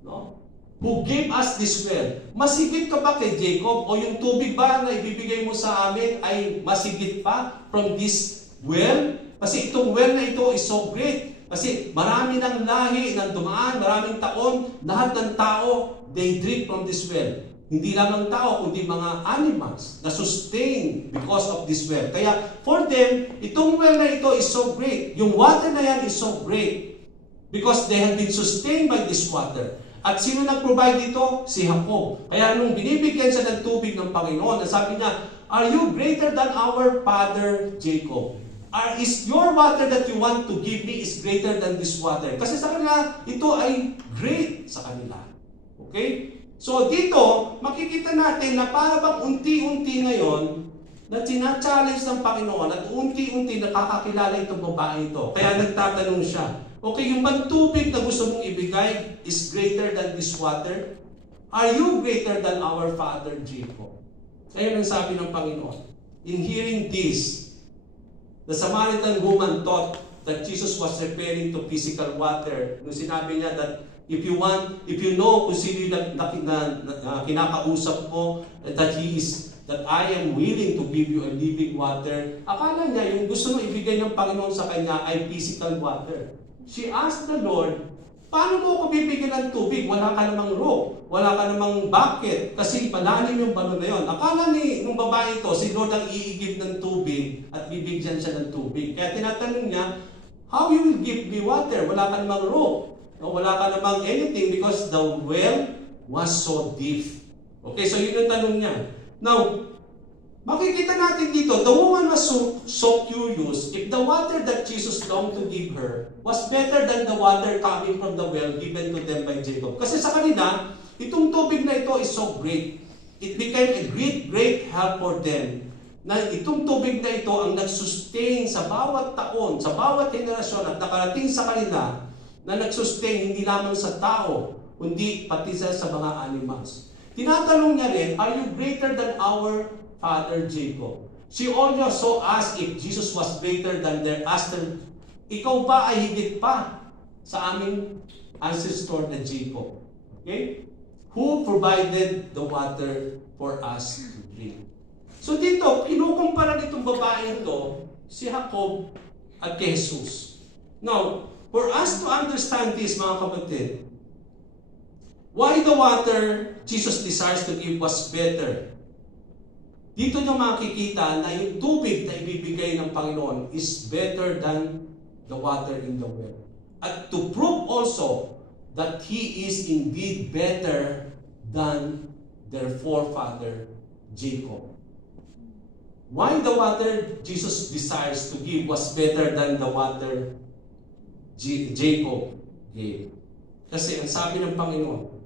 No? Who gave us this well?" Masigit ka ba kay Jacob? O yung tubig ba na ibibigay mo sa amin ay masigit pa from this well? Kasi itong well na ito is so great. Kasi marami ng lahi ng dumaan, maraming taon, lahat ng tao, they drink from this well. Hindi lamang tao, kundi mga animals na sustain because of this well. Kaya for them, itong well na ito is so great. Yung water na yan is so great because they have been sustained by this water. At sino nag-provide dito? Si Jacob. Kaya nung binibigyan siya ng tubig ng Panginoon, sabi niya, "Are you greater than our father Jacob? Is your water that you want to give me is greater than this water?" Kasi sa kanila, ito ay great sa kanila. Okay? So dito, makikita natin na parang unti-unti ngayon na tina-challenge ng Panginoon at unti-unti nakakakilala itong babae ito. Kaya nagtatanong siya, okay, yung bang tubig na gusto mong ibigay is greater than this water? Are you greater than our father Jacob? Ayun ang sabi ng Panginoon. In hearing this, the Samaritan woman thought that Jesus was referring to physical water. Nung sinabi niya that if you know kung sino yung kinakausap mo, that I am willing to give you a living water, akala niya yung gusto mo ibigay ng Panginoon sa kanya ay physical water. She asked the Lord, paano mo ako bibigyan ng tubig? Wala ka namang rope, wala ka namang bucket, kasi palalim yung balon na yun. Akala ng babae ito, si Lord ang iigib ng tubig at bibigyan siya ng tubig. Kaya tinatanong niya, how you will give me water? Wala ka namang rope. Wala ka namang anything because the well was so deep. Okay, so yun ang tanong niya. Now, makikita natin dito, the woman was so curious if the water that Jesus longed to give her was better than the water coming from the well given to them by Jacob. Kasi sa kanila, itong tubig na ito is so great. It became a great help for them. Na itong tubig na ito ang nagsustain sa bawat taon, sa bawat henerasyon at nakarating sa kanila na nagsustain hindi lamang sa tao, kundi pati sa mga animals. Tinatanong niya rin, are you greater than our father Jacob? She also asked if Jesus was greater than their ancestor. Ikaw ba ay higit pa sa aming ancestor na Jacob? Okay? Who provided the water for us to drink? So dito, kinukumpara nitong babae ito, si Jacob at Jesus. Now, for us to understand this, mga kapatid, why the water Jesus desires to give was better. Dito nyo makikita na yung tubig na ibibigay ng Panginoon is better than the water in the well. At to prove also that He is indeed better than their forefather Jacob. Why the water Jesus desires to give was better than the water Jacob gave? Kasi ang sabi ng Panginoon,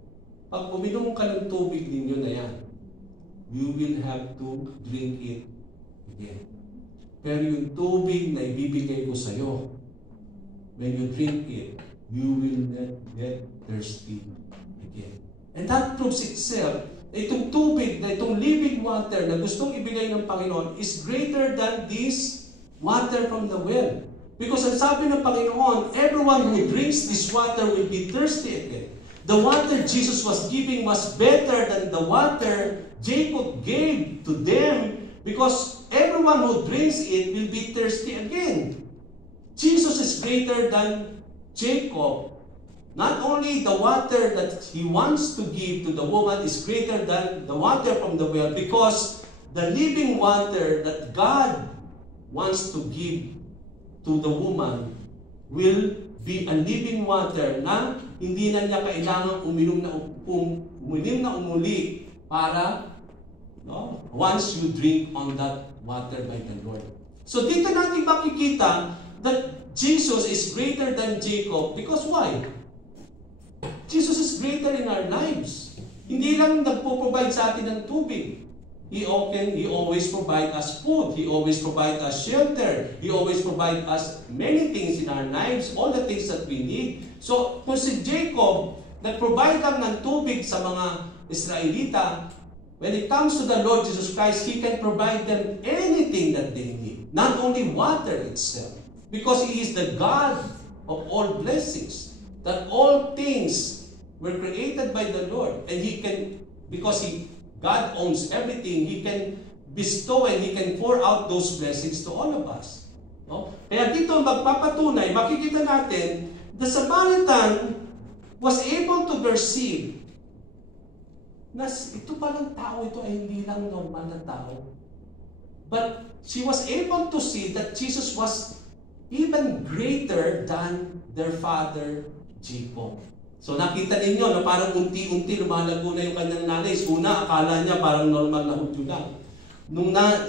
pag uminom ka ng tubig ninyo na yan, you will have to drink it again. Pero yung tubig na ibibigay ko sa iyo, when you drink it, you will not get thirsty again. And that proves itself na itong tubig, na itong living water na gustong ibigay ng Panginoon is greater than this water from the well. Because ang sabi ng Panginoon, everyone who drinks this water will be thirsty again. The water Jesus was giving was better than the water Jacob gave to them because everyone who drinks it will be thirsty again. Jesus is greater than Jacob. Not only the water that he wants to give to the woman is greater than the water from the well because the living water that God wants to give to the woman will be a living water na hindi na niya kailangang uminom na umuli para once you drink on that water by the Lord. So dito natin makikita that Jesus is greater than Jacob because why? Jesus is greater in our lives. Hindi lang nagpo-provide sa atin ng tubig. He always provide us food. He always provide us shelter. He always provide us many things in our lives, all the things that we need. So, kung si Jacob, nag-provide lang ng tubig sa mga Israelita, when it comes to the Lord Jesus Christ, He can provide them anything that they need. Not only water itself. Because He is the God of all blessings. That all things were created by the Lord. And He can, because God owns everything, He can bestow and He can pour out those blessings to all of us. No? Kaya dito magpapatunay, makikita natin, the Samaritan was able to perceive na ito palang tao ito ay hindi lang normal na tao. But she was able to see that Jesus was even greater than their father Jacob. So nakita ninyo na parang unti-unti lumalago na yung kanyang nanay. Una, akala niya parang normal na Hudyo lang.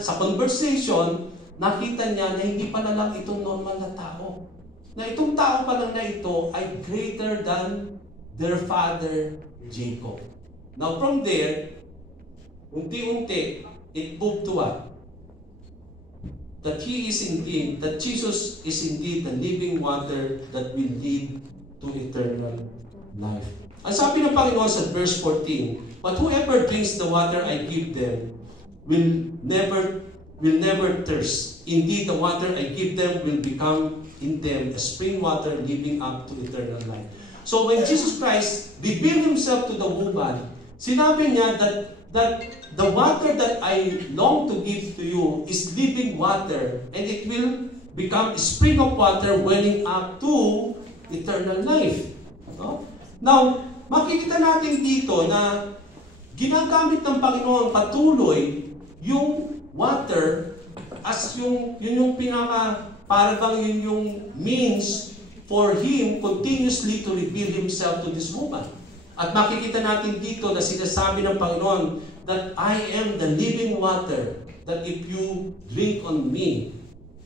Sa conversation, nakita niya na hindi pala lang itong normal na tao. Na itong tao pala na ito ay greater than their father Jacob. Now from there, unti-unti, it moved to what? That that Jesus is indeed the living water that will lead to eternal life. Ang sabi ng Panginoon sa verse 14, "But whoever drinks the water I give them will never thirst. Indeed, the water I give them will become in them a spring water leading up to eternal life." So when Jesus Christ revealed Himself to the woman, sinabi niya that the water that I long to give to you is living water, and it will become a spring of water welling up to eternal life. No? Now, makikita natin dito na ginagamit ng Panginoon patuloy yung water as yun yung parang yun yung means for Him continuously to reveal Himself to this woman. At makikita natin dito na sinasabi ng Panginoon that I am the living water, that if you drink on me,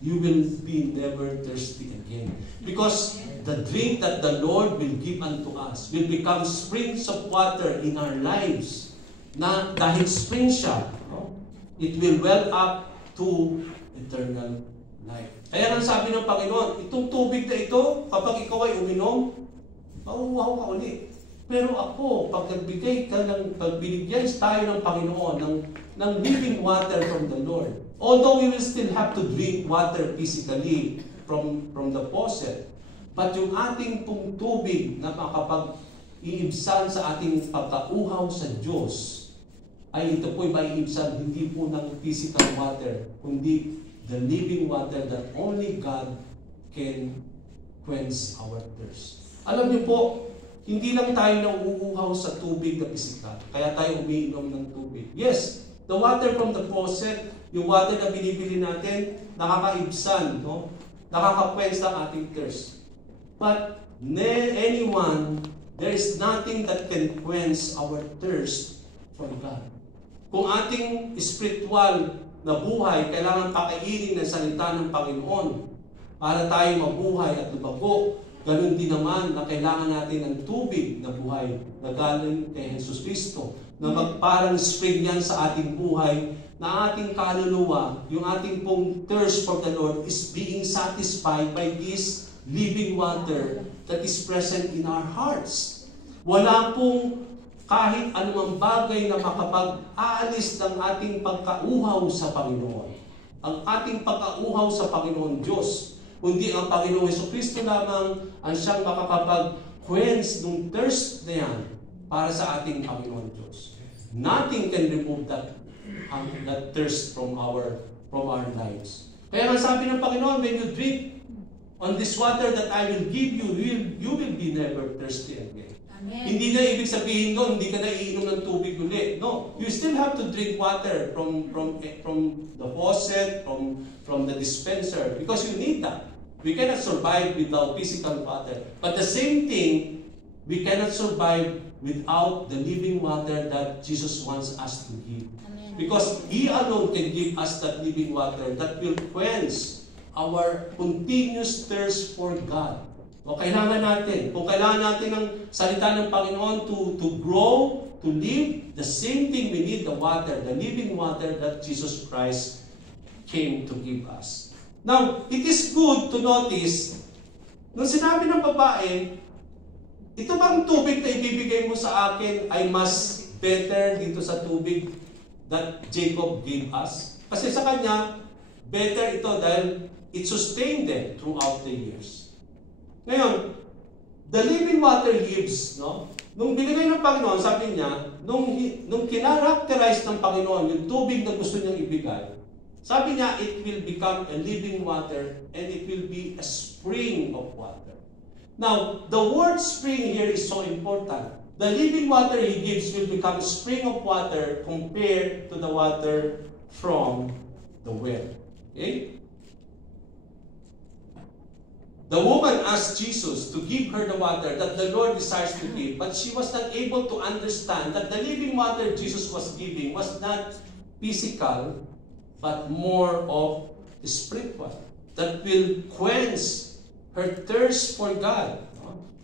you will be never thirsty again. Because the drink that the Lord will give unto us will become springs of water in our lives. Na dahil spring siya, no? It will well up to eternal life. Kaya nang sabi ng Panginoon, itong tubig na ito, kapag ikaw ay uminom, mauuhaw ka ulit. Pero ako, pag binigyan tayo ng Panginoon ng living water from the Lord, although we will still have to drink water physically from the faucet, but yung ating pong tubig na makapag-iibsan sa ating pagkauhaw sa Diyos, ay ito po'y maiibsan hindi po ng physical water, kundi the living water that only God can quench our thirst. Alam niyo po, hindi lang tayo nauuhaw sa tubig na pisikal, kaya tayo umiinom ng tubig. Yes, the water from the faucet, yung water na binibili natin, nakakaibsan, no? Nakaka-quench ng ating thirst. But there is nothing that can quench our thirst from God. Kung ating spiritual na buhay, kailangan pakainin ng salita ng Panginoon para tayo mabuhay at lumago. Ganun din naman na kailangan natin ng tubig na buhay na galing kay Jesus Cristo, na magparang spring yan sa ating buhay, na ating kaluluwa, yung ating pong thirst for the Lord is being satisfied by this living water that is present in our hearts. Wala pong kahit anumang bagay na makapag-aalis ng ating pagkauhaw sa Panginoon. Ang ating pagkauhaw sa Panginoon Diyos, kundi ang Panginoong Jesucristo lamang ang siyang makakapag-quench ng thirst na yan para sa ating Panginoon Diyos. Nothing can remove that thirst from our lives. Kaya nga sabi ng Panginoon, when you drink on this water that I will give you, you will be never thirsty again. Amen. Hindi na ibig sabihin doon, hindi ka na iinom ng tubig ulit. No, you still have to drink water from the faucet, from the dispenser, because you need that. We cannot survive without physical water. But the same thing, we cannot survive without the living water that Jesus wants us to give. Amen. Because He alone can give us that living water that will quench our continuous thirst for God. O kailangan natin, kung kailangan natin ng salita ng Panginoon to grow, to live, the same thing we need the water, the living water that Jesus Christ came to give us. Now, it is good to notice, nung sinabi ng babae, ito bang tubig na ibibigay mo sa akin ay mas better dito sa tubig that Jacob gave us? Kasi sa kanya, better ito dahil it sustained them throughout the years. Ngayon, the living water gives, no? Nung binigay ng Panginoon, sabi niya, nung kinarakterize ng Panginoon yung tubig na gusto niyang ibigay, sabi niya, it will become a living water and it will be a spring of water. Now, the word spring here is so important. The living water He gives will become a spring of water compared to the water from the well. Okay? The woman asked Jesus to give her the water that the Lord desires to give, but she was not able to understand that the living water Jesus was giving was not physical, but more of spiritual, that will quench her thirst for God.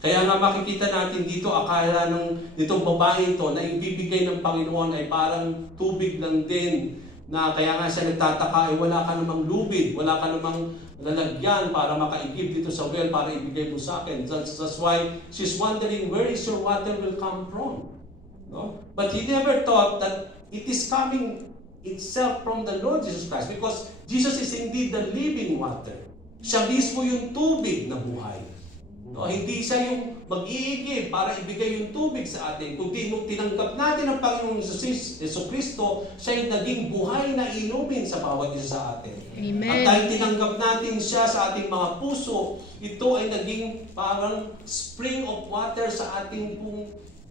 Kaya nga makikita natin dito, akala nitong babae ito na ibibigay ng Panginoon ay parang tubig lang din. Na kaya nga siya nagtataka, wala ka namang lubid, wala ka namang lalagyan para makaigib dito sa well para ibigay mo sa akin. That's why she's wondering, where is your water will come from? No? But he never thought that it is coming itself from the Lord Jesus Christ, because Jesus is indeed the living water. Siya mismo yung tubig na buhay. No, hindi siya yung mag-iigib para ibigay yung tubig sa atin. Kung tinanggap natin ang Panginoong Jesucristo, siya yung naging buhay na inumin sa bawat isa sa atin. Amen. At dahil tinanggap natin siya sa ating mga puso, ito ay naging parang spring of water sa ating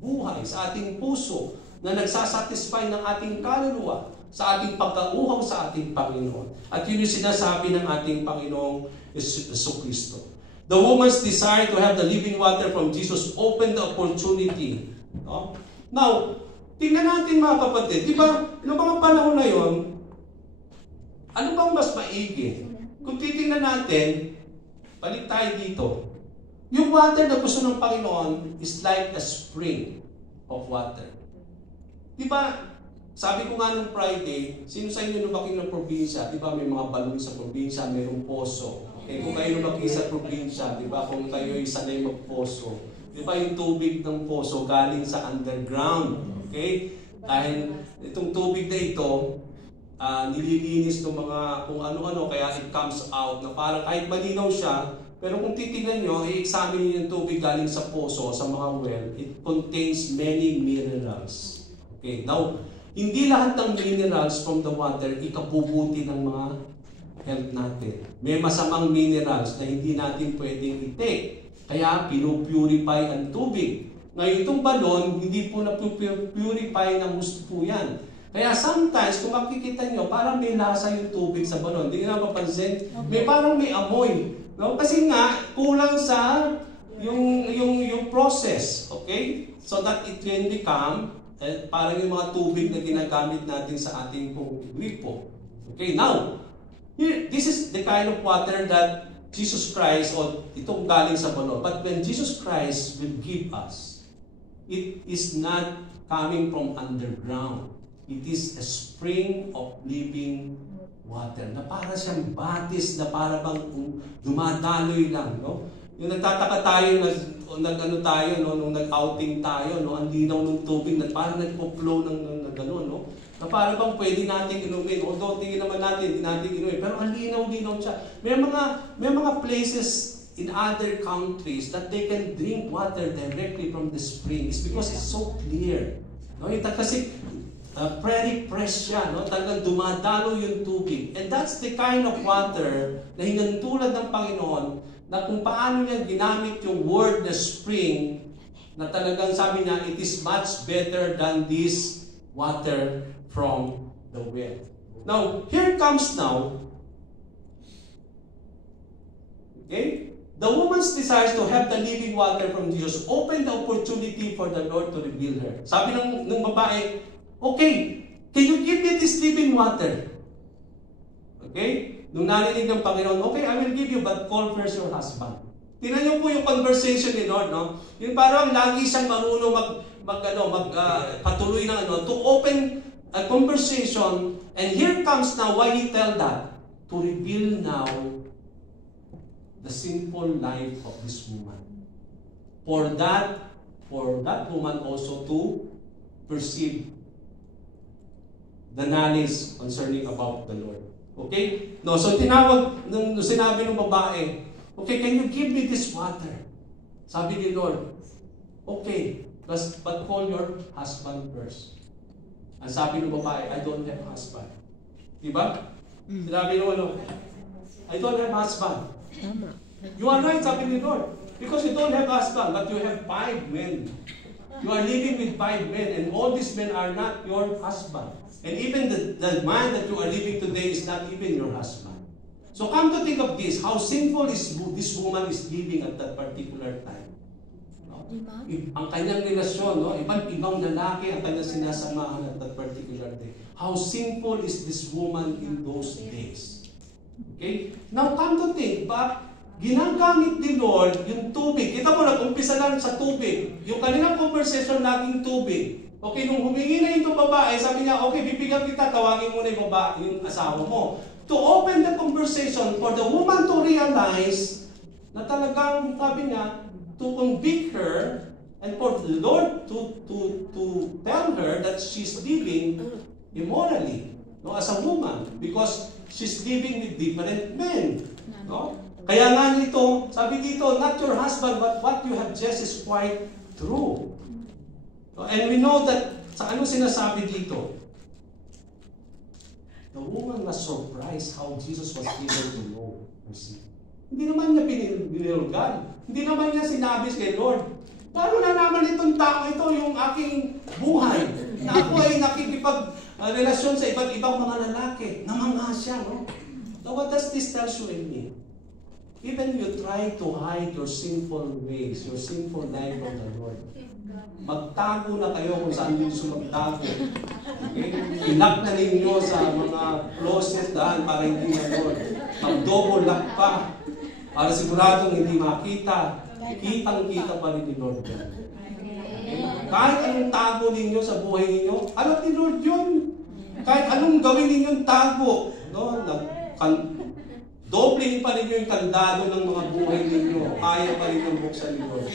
buhay, sa ating puso, na nagsasatisfy ng ating kaluluwa, sa ating pagkauhaw sa ating Panginoon. At yun yung sinasabi ng ating Panginoong Jesucristo. The woman's desire to have the living water from Jesus opened the opportunity. No? Now, tingnan natin mga kapatid, di ba, noong mga panahon na yon, ano bang mas maigi? Kung titingnan natin, balik tayo dito. Yung water na gusto ng Panginoon is like a spring of water. Di ba, sabi ko nga nung Friday, sino sa inyo lumaki ng probinsya? Di ba may mga balon sa probinsya, mayroong poso. Okay, kung kayo lumaki sa probinsya, di ba, kung kayo ay sanay magposo, di ba yung tubig ng poso galing sa underground. Okay? Dahil itong tubig na ito, nililinis ng mga kung ano-ano, kaya it comes out na parang kahit malinaw siya, pero kung titignan nyo, i-examine nyo yung tubig galing sa poso, sa mga well, it contains many minerals. Okay, now, hindi lahat ng minerals from the water ikabubuti ng mga health natin. May masamang minerals na hindi natin pwedeng i-take. Kaya pinupurify ang tubig. Ngayon itong balon, hindi po na-purify ng gusto po yan. Kaya sometimes, kung makikita nyo, parang may lasa yung tubig sa balon. Hindi nyo napapansin? May parang may amoy. No? Kasi nga, kulang sa yung process. Okay? So that it can become parang yung mga tubig na ginagamit natin sa ating gripo. Okay, now, here, this is the kind of water that Jesus Christ, o itong galing sa balon. But when Jesus Christ will give us, it is not coming from underground. It is a spring of living water na para siyang batis na para bang dumadaloy lang, no? Yung nagtataka tayo, nag-ano tayo, no, nung nag-outing tayo, no, ang linaw ng tubig na parang nagpo-flow ng gano'n, no? Na parang bang pwede nating inumin. Although tingin naman natin, hindi natin inumin. Pero ang linaw-linaw siya. May mga places in other countries that they can drink water directly from the spring. It's because it's so clear. No? Kasi very fresh siya. No? Talagang dumadalo yung tubig. And that's the kind of water na hinantulad ng Panginoon na kung paano niya ginamit yung word na spring na talagang sabi niya, it is much better than this water from the well. Now, here comes now, okay? The woman's desires to have the living water from Jesus opened the opportunity for the Lord to reveal her. Sabi ng babae, okay, can you give me this living water? Okay? Nung narinig ng Panginoon, okay, I will give you, but call first your husband. Tingnan niyo po yung conversation ni Lord, no? Yung parang lagi siyang marunong patuloy ng to open a conversation, and here comes now why he tell that, to reveal now the sinful life of this woman. For that woman also to perceive the knowledge concerning about the Lord. Okay? No, so tinawag, nung sinabi ng babae, okay, can you give me this water? Sabi ni Lord, okay, but call your husband first. Ang sabi ng babae, I don't have husband. Diba? Sinabi nung I don't have husband. You are right, sabi ni Lord. Because you don't have husband, but you have 5 men. You are living with 5 men, and all these men are not your husband. And even the man that you are living today is not even your husband. So come to think of this, how sinful is this woman is living at that particular time. No? Ang kanyang relasyon, no? Ibang lalaki ang kanyang sinasamahan at that particular day. How sinful is this woman in those days. Okay? Now come to think, Ginagamit ni Lord yung tubig. Kita mo, nag-umpisa lang sa tubig. Yung kanilang conversation, laging tubig. Okay, nung humingi na yung babae, sabi niya, okay, bibigyan kita, tawagin mo na yung babae, yung asawa mo. To open the conversation for the woman to realize na talagang, sabi niya, to convict her and for the Lord to tell her that she's living immorally, no, as a woman, because she's living with different men. No? Kaya nga nito, sabi dito, not your husband, but what you have just is quite true. And we know that, sa ano sinasabi dito? The woman was surprised how Jesus was able to know her sin. Hindi naman niya binilgan. Hindi naman niya sinabi kay Lord, paano na naman itong tao ito yung aking buhay? Na ako ay nakikipag-relasyon sa iba't ibang mga lalaki. Namangha siya, no? So what does this tell you and me? Even you try to hide your sinful ways, your sinful life from the Lord. Magtago na kayo kung saan nyo gusto magtago. Okay? Inak na ninyo sa mga closet daan para hindi na Lord. Mag-double lock pa para siguradong hindi makita. Kitang-kita pa rin ni Lord. Okay? Kahit anong tago ninyo sa buhay ninyo, alam ni Lord yun. Kahit anong gawin ninyong tago, no? Dobling pa ninyo yung kandado ng mga buhay ninyo. Kaya pa rin ang buksan ni Lord.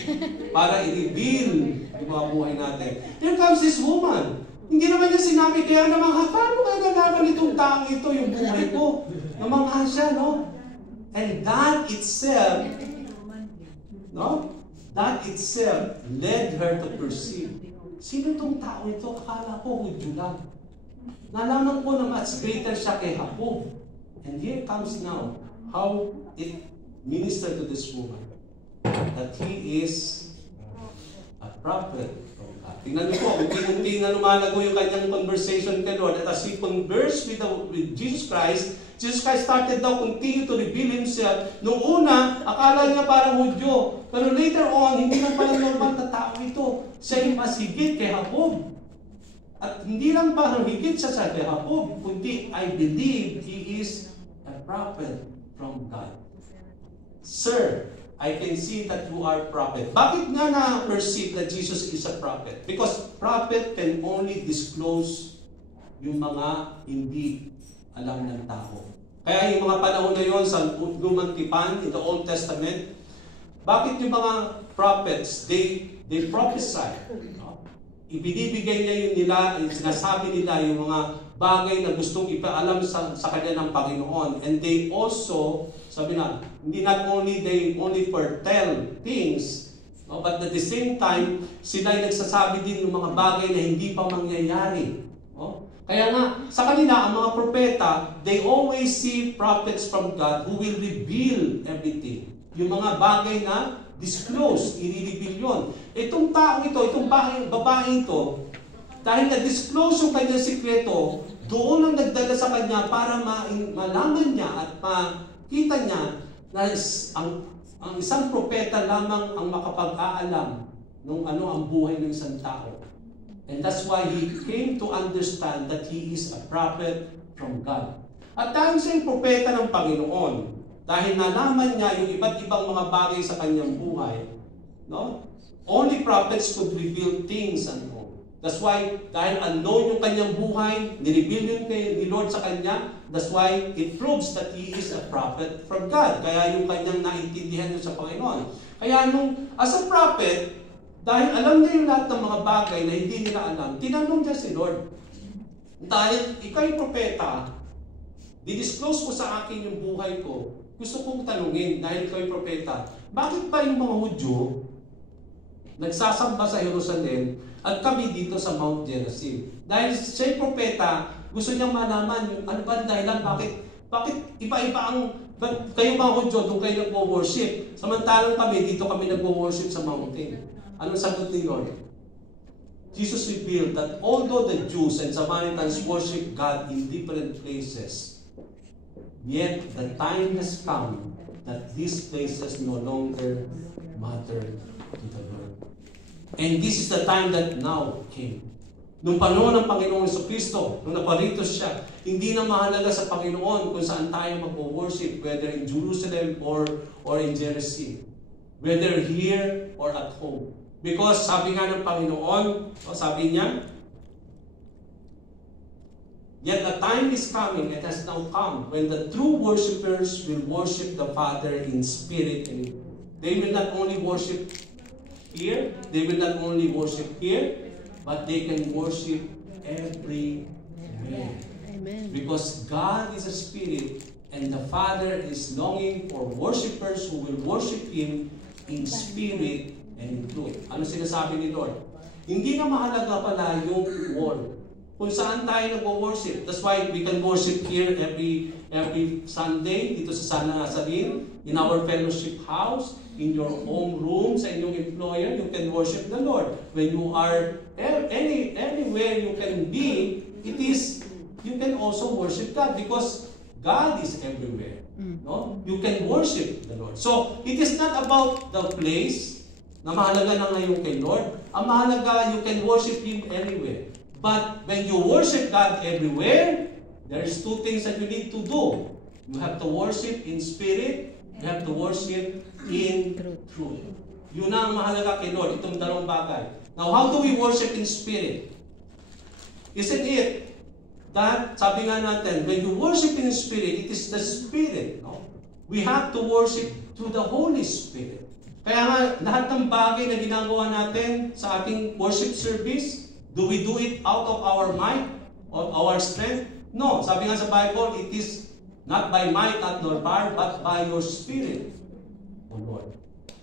Para i-reveal yung mga buhay natin. Here comes this woman. Hindi naman niya sinabi, kaya naman, paano kaya nalaman itong taong ito yung buhay ko? Namangha siya, no? And that itself, no? That itself led her to perceive. Sino itong tao ito? Akala ko, Hudyo lang. Nalaman ko na much greater siya kay Jacob. And here comes now how it ministered to this woman. That he is a prophet from God. Tingnan niyo po, unti-unti na lumalago yung kanyang conversation kay Lord. At as he conversed with Jesus Christ started daw continue to reveal himself. Nung una, akala niya parang Hudyo. Pero later on, hindi lang pala normal na tao ito. Siya yung mas higit kay Jacob. At hindi lang parang higit siya sa kay Jacob, kundi I believe he is a prophet from God. Sir, I can see that you are a prophet. Bakit nga na-perceive that Jesus is a prophet? Because prophet can only disclose yung mga hindi alam ng tao. Kaya yung mga panahon na yun sa Lumang Tipan, in the Old Testament, bakit yung mga prophets, they prophesy. No? Ibinibigay niya yung sinasabi nila yung mga bagay na gustong ipaalam sa kanya ng Panginoon. And they also, sabi na, they only foretell things, no? But at the same time, sila ay nagsasabi din ng mga bagay na hindi pa mangyayari. No? Kaya nga, sa kanila, ang mga propeta, they always see prophets from God who will reveal everything. Yung mga bagay na disclose, i-reveal yun. Itong taong ito, itong babaeng ito, dahil na-disclose yung kanyang sikreto, doon ang nagdala sa kanya para malaman niya at makita niya na ang isang propeta lamang ang makapag-aalam ng ano ang buhay ng isang tao. And that's why he came to understand that he is a prophet from God. At dahil siya yung propeta ng Panginoon, dahil nalaman niya yung iba't ibang mga bagay sa kanyang buhay, no? Only prophets could reveal things unknown. That's why, dahil unknown yung kanyang buhay, nireveal yun ni Lord sa kanya, that's why it proves that he is a prophet from God. Kaya yung kanyang naintindihan yun sa Panginoon. Kaya as a prophet, dahil alam niya yung lahat ng mga bagay na hindi nila alam, tinanong niya si Lord, dahil ikaw yung propeta, didisclose ko sa akin yung buhay ko, gusto kong tanungin, dahil ikaw yung propeta, bakit ba yung mga Hudyo nagsasamba sa Jerusalem at kami dito sa Mount Gerizim? Dahil siya yung propeta, gusto niyang malaman yung ano ba dahilan, bakit iba-iba kayo mga Hudyo, doon kayo nagwo-worship, samantalang kami, dito kami nagwo-worship sa mountain. Anong sagot ni Lord? Jesus revealed that although the Jews and Samaritans worship God in different places, yet the time has come that these places no longer matter to the Lord. And this is the time that now came. Nung panahon ng Panginoong Jesucristo, nung naparito siya, hindi na mahalaga sa Panginoon kung saan tayo mag-worship, whether in Jerusalem or in Jerusalem, whether here or at home. Because sabi nga ng Panginoon, sabi niya, yet the time is coming, it has now come, when the true worshipers will worship the Father in spirit and in truth. They will not only worship here, they will not only worship here, but they can worship everywhere. Amen. Because God is a spirit, and the Father is longing for worshipers who will worship Him in spirit and in truth. Ano sinasabi ni Lord? Hindi na mahalaga pala yung wall. Kung saan tayo nag-worship. That's why we can worship here every Sunday, dito sa San Nazarene, in our fellowship house, in your home room, sa inyong employer, you can worship the Lord. When you are anywhere you can be, you can also worship God because God is everywhere. No? You can worship the Lord. So, it is not about the place na mahalaga na ngayon kay Lord. Ang mahalaga, you can worship Him anywhere. But when you worship God everywhere, there is two things that you need to do. You have to worship in spirit, you have to worship in truth. Yun ang mahalaga kay Lord, itong dalawang bagay. Now, how do we worship in spirit? Isn't it that, sabi nga natin, when you worship in spirit, it is the Spirit. No? We have to worship through the Holy Spirit. Kaya nga, lahat ng bagay na ginagawa natin sa ating worship service, do we do it out of our might or our strength? No. Sabi nga sa Bible, it is not by might, not nor power, but by your Spirit, O Lord.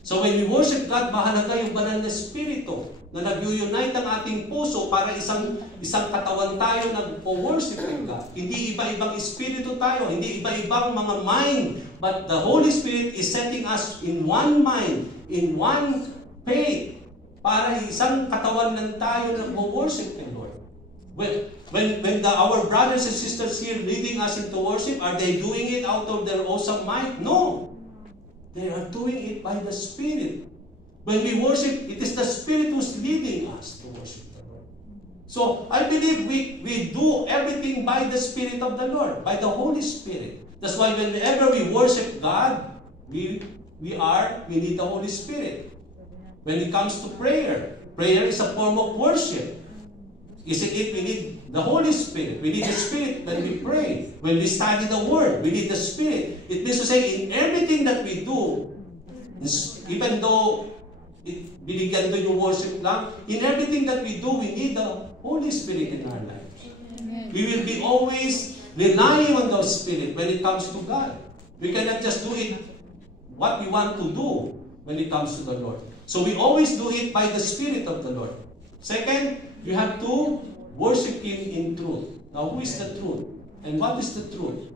So when we worship God, mahalaga yung banal na Espiritu na nag-unite ang ating puso para isang katawan tayo nag-worship with God. Hindi iba-ibang espiritu tayo, hindi iba-ibang mga mind, but the Holy Spirit is setting us in one mind, in one faith, para isang katawan lang tayo nag-worship kay Lord. When our brothers and sisters here leading us into worship, are they doing it out of their awesome might? No. They are doing it by the Spirit. When we worship, it is the Spirit who's leading us to worship the Lord. So, I believe we do everything by the Spirit of the Lord, by the Holy Spirit. That's why whenever we worship God, we need the Holy Spirit. When it comes to prayer, prayer is a form of worship. Isn't it? We need the Holy Spirit. We need the Spirit when we pray. When we study the Word, we need the Spirit. It means to say, in everything that we do, even though binigyan doon yung worship lang, in everything that we do, we need the Holy Spirit in our lives. We will be always relying on the Spirit when it comes to God. We cannot just do it what we want to do when it comes to the Lord. So we always do it by the Spirit of the Lord. Second, you have to worship Him in truth. Now, who is the truth? And what is the truth?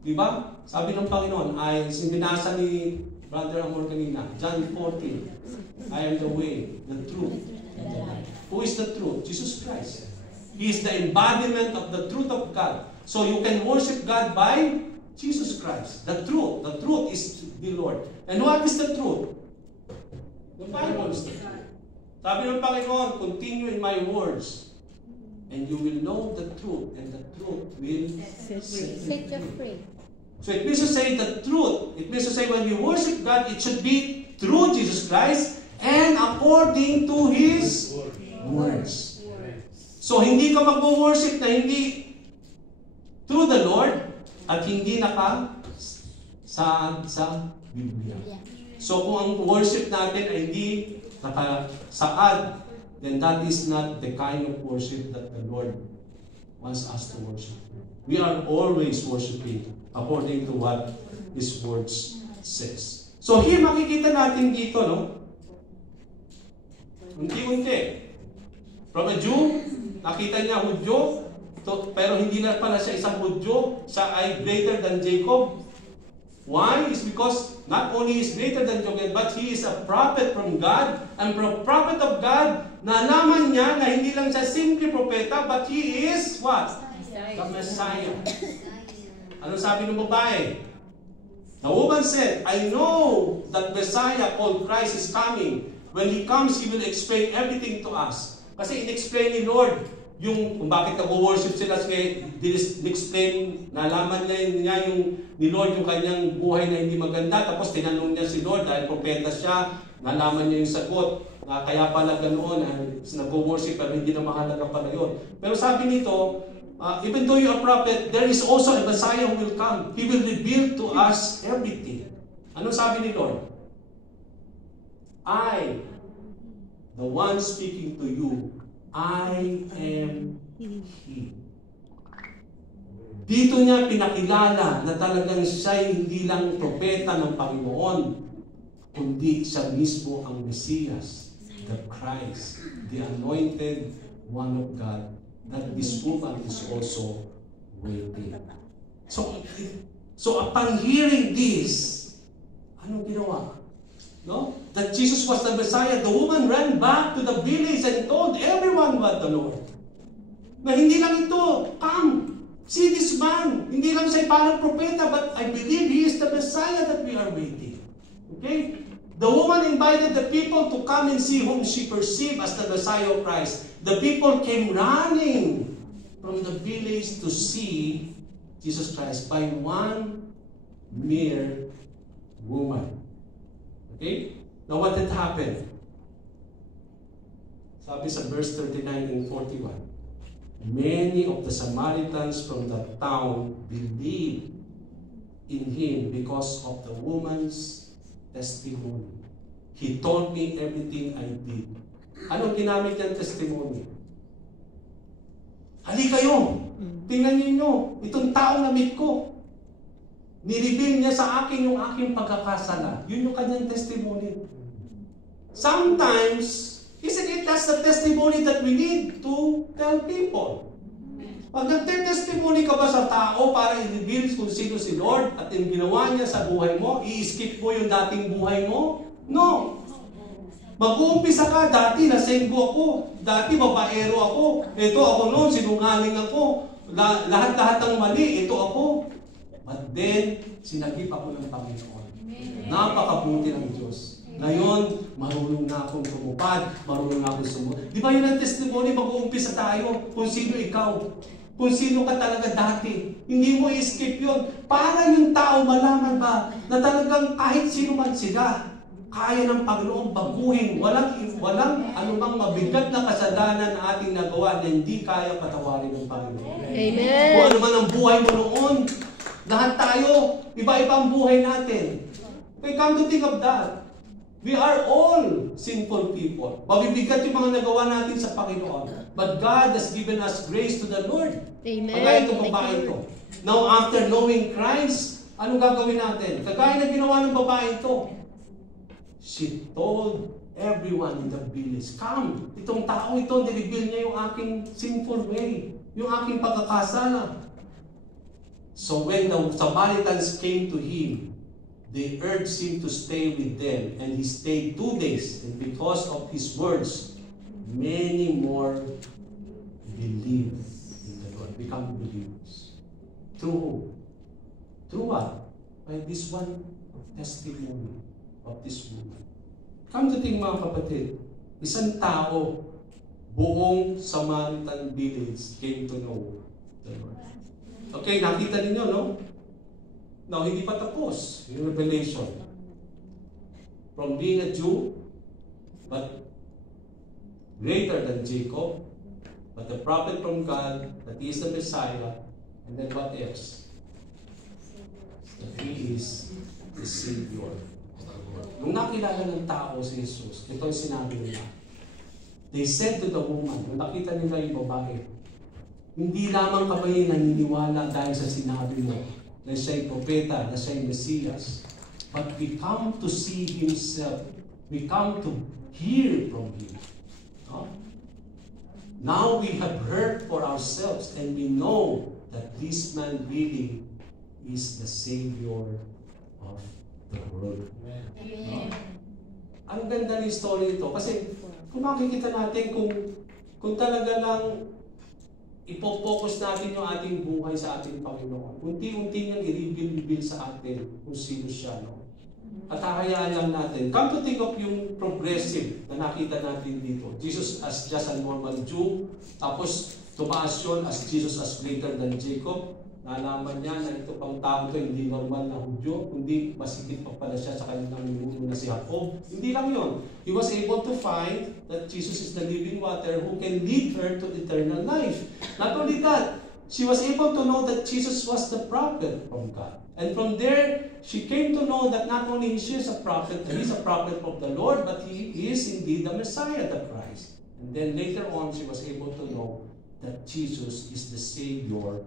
Diba? Sabi ng Panginoon, ay binasa ni Brother Amor kanina, John 14, I am the way, the truth, and the life. Who is the truth? Jesus Christ. He is the embodiment of the truth of God. So you can worship God by Jesus Christ. The truth is the Lord. And what is the truth? The Bible is the truth. Sabi ng Panginoon, continue in my words, and you will know the truth, and the truth will set you free. So it means to say the truth. It means to say when we worship God, it should be through Jesus Christ and according to His words. So hindi ka mag-worship na hindi through the Lord at hindi sa Biblia. So kung ang worship natin ay hindi nakasaad, then that is not the kind of worship that the Lord wants us to worship. We are always worshiping according to what His words says. So here makikita natin dito, no? Unti-unti. From a Jew, nakita niya Hudyo, pero hindi na pala siya isang Hudyo, siya ay greater than Jacob. Why? It's because not only is greater than Jacob, but he is a prophet from God. And from prophet of God, nalaman niya na hindi lang siya simple propeta, but he is what? The Messiah. Ano sabi ng babae? The woman said, I know that Messiah called Christ is coming. When He comes, He will explain everything to us. Kasi in-explain ni Lord yung kung bakit nag-worship sila, in-explain, nalaman niya yung ni Lord yung kanyang buhay na hindi maganda, tapos tinanong niya si Lord dahil propeta siya, nalaman niya yung sagot, na kaya pala ganoon, nag-worship pero hindi na mahalaga pala yun. Pero sabi nito, even though you are prophet, there is also a Messiah who will come. He will reveal to us everything. Ano sabi ni Lord? I, the one speaking to you, I am He. Dito niya pinakilala na talagang siya hindi lang propeta ng Panginoon, kundi siya mismo ang Mesiyas, the Christ, the anointed one of God, that this woman is also waiting. So upon hearing this, anong ginawa? No? That Jesus was the Messiah, the woman ran back to the village and told everyone what the Lord. Na hindi lang ito, come, see this man. Hindi lang siya parang propeta, but I believe he is the Messiah that we are waiting. Okay? The woman invited the people to come and see whom she perceived as the Messiah of Christ. The people came running from the village to see Jesus Christ by one mere woman. Okay? Now what had happened? Sabi sa verse 39 and 41, many of the Samaritans from that town believed in him because of the woman's testimony. He told me everything I did. Anong ginamit niyang testimony? Hali kayo! Tingnan niyo, itong taong na-meet ko. Nireveal niya sa akin yung aking pagkakasala. Yun yung kanyang testimony. Sometimes, isn't it that's the testimony that we need to tell people? Pag nagte-testimony ka ba sa tao para i-reveal kung sino si Lord at yung ginawa niya sa buhay mo, i-skip mo yung dating buhay mo? No. Mag-uumpisa ka, dati nasenggo ako, dati babaero ako, ito ako noon, sinungaling ako, lahat-lahat ng mali, ito ako. But then, sinagip ako ng Panginoon. Napakabuti ng Diyos. Ngayon, marunong na akong tumupad, marunong na akong sumunod. Di ba yun ang testimony? Mag-uumpisa tayo kung sino ikaw. Kung sino ka talaga dati. Hindi mo i-skip yun. Para yung tao malaman ba na talagang kahit sino man sila, kaya ng Panginoon baguhin. Walang anumang mabigat na kasalanan na ating nagawa na hindi kaya patawarin ng Panginoon. Amen. Kung ano man ang buhay mo noon, lahat tayo, iba-iba ang buhay natin. We come to think of that. We are all sinful people. Mabibigat yung mga nagawa natin sa Panginoon. But God has given us grace to the Lord. Amen. Kagaya itong babae ito. Now, after knowing Christ, anong gagawin natin? Kagaya na ginawa ng babae ito. She told everyone in the village, come, itong tao ito, nireveal niya yung aking sinful way, yung aking pagkakasala. So when the Samaritans came to him, they urged him to stay with them, and he stayed 2 days. And because of his words, many more believed in the Lord, become believers. Through whom? Through what? By this one testimony of this woman. Come to think, mga kapatid, isang tao, buong Samaritan village came to know the Lord. Okay, nakita ninyo, no? Now, hindi pa tapos yung revelation. From being a Jew, but greater than Jacob, but the prophet from God, that he is the Messiah, and then what else? That he is the Savior. Nung nakilala ng tao si Jesus, ito yung sinabi nila. They said to the woman, nung nakita nila yung babae, hindi lamang kami naniniwala dahil sa sinabi mo na siya'y propeta, na siya'y Mesiyas, but we come to see Himself. We come to hear from Him. No? Now we have heard for ourselves and we know that this man really is the Savior of the world. No? Ang ganda ng story ito kasi kung makikita natin kung talaga lang ipo-focus natin yung ating buhay sa ating Panginoon. Unti-unti niyang i-reveal sa atin kung sino siya. No? at hahayaan lang natin. Come to think of yung progressive na nakita natin dito. Jesus as just a normal Jew, tapos tumaas yun as Jesus as greater than Jacob. Nalaman niya na ito pang tao ito hindi normal na Hudyo, kundi masigit pa pala siya sa kanilang ninuno na si Jacob. Hindi lang yun. He was able to find that Jesus is the living water who can lead her to eternal life. Not only that, she was able to know that Jesus was the prophet from God. And from there, she came to know that not only she is a prophet, he is a prophet of the Lord, but he is indeed the Messiah, the Christ. And then later on, she was able to know that Jesus is the Savior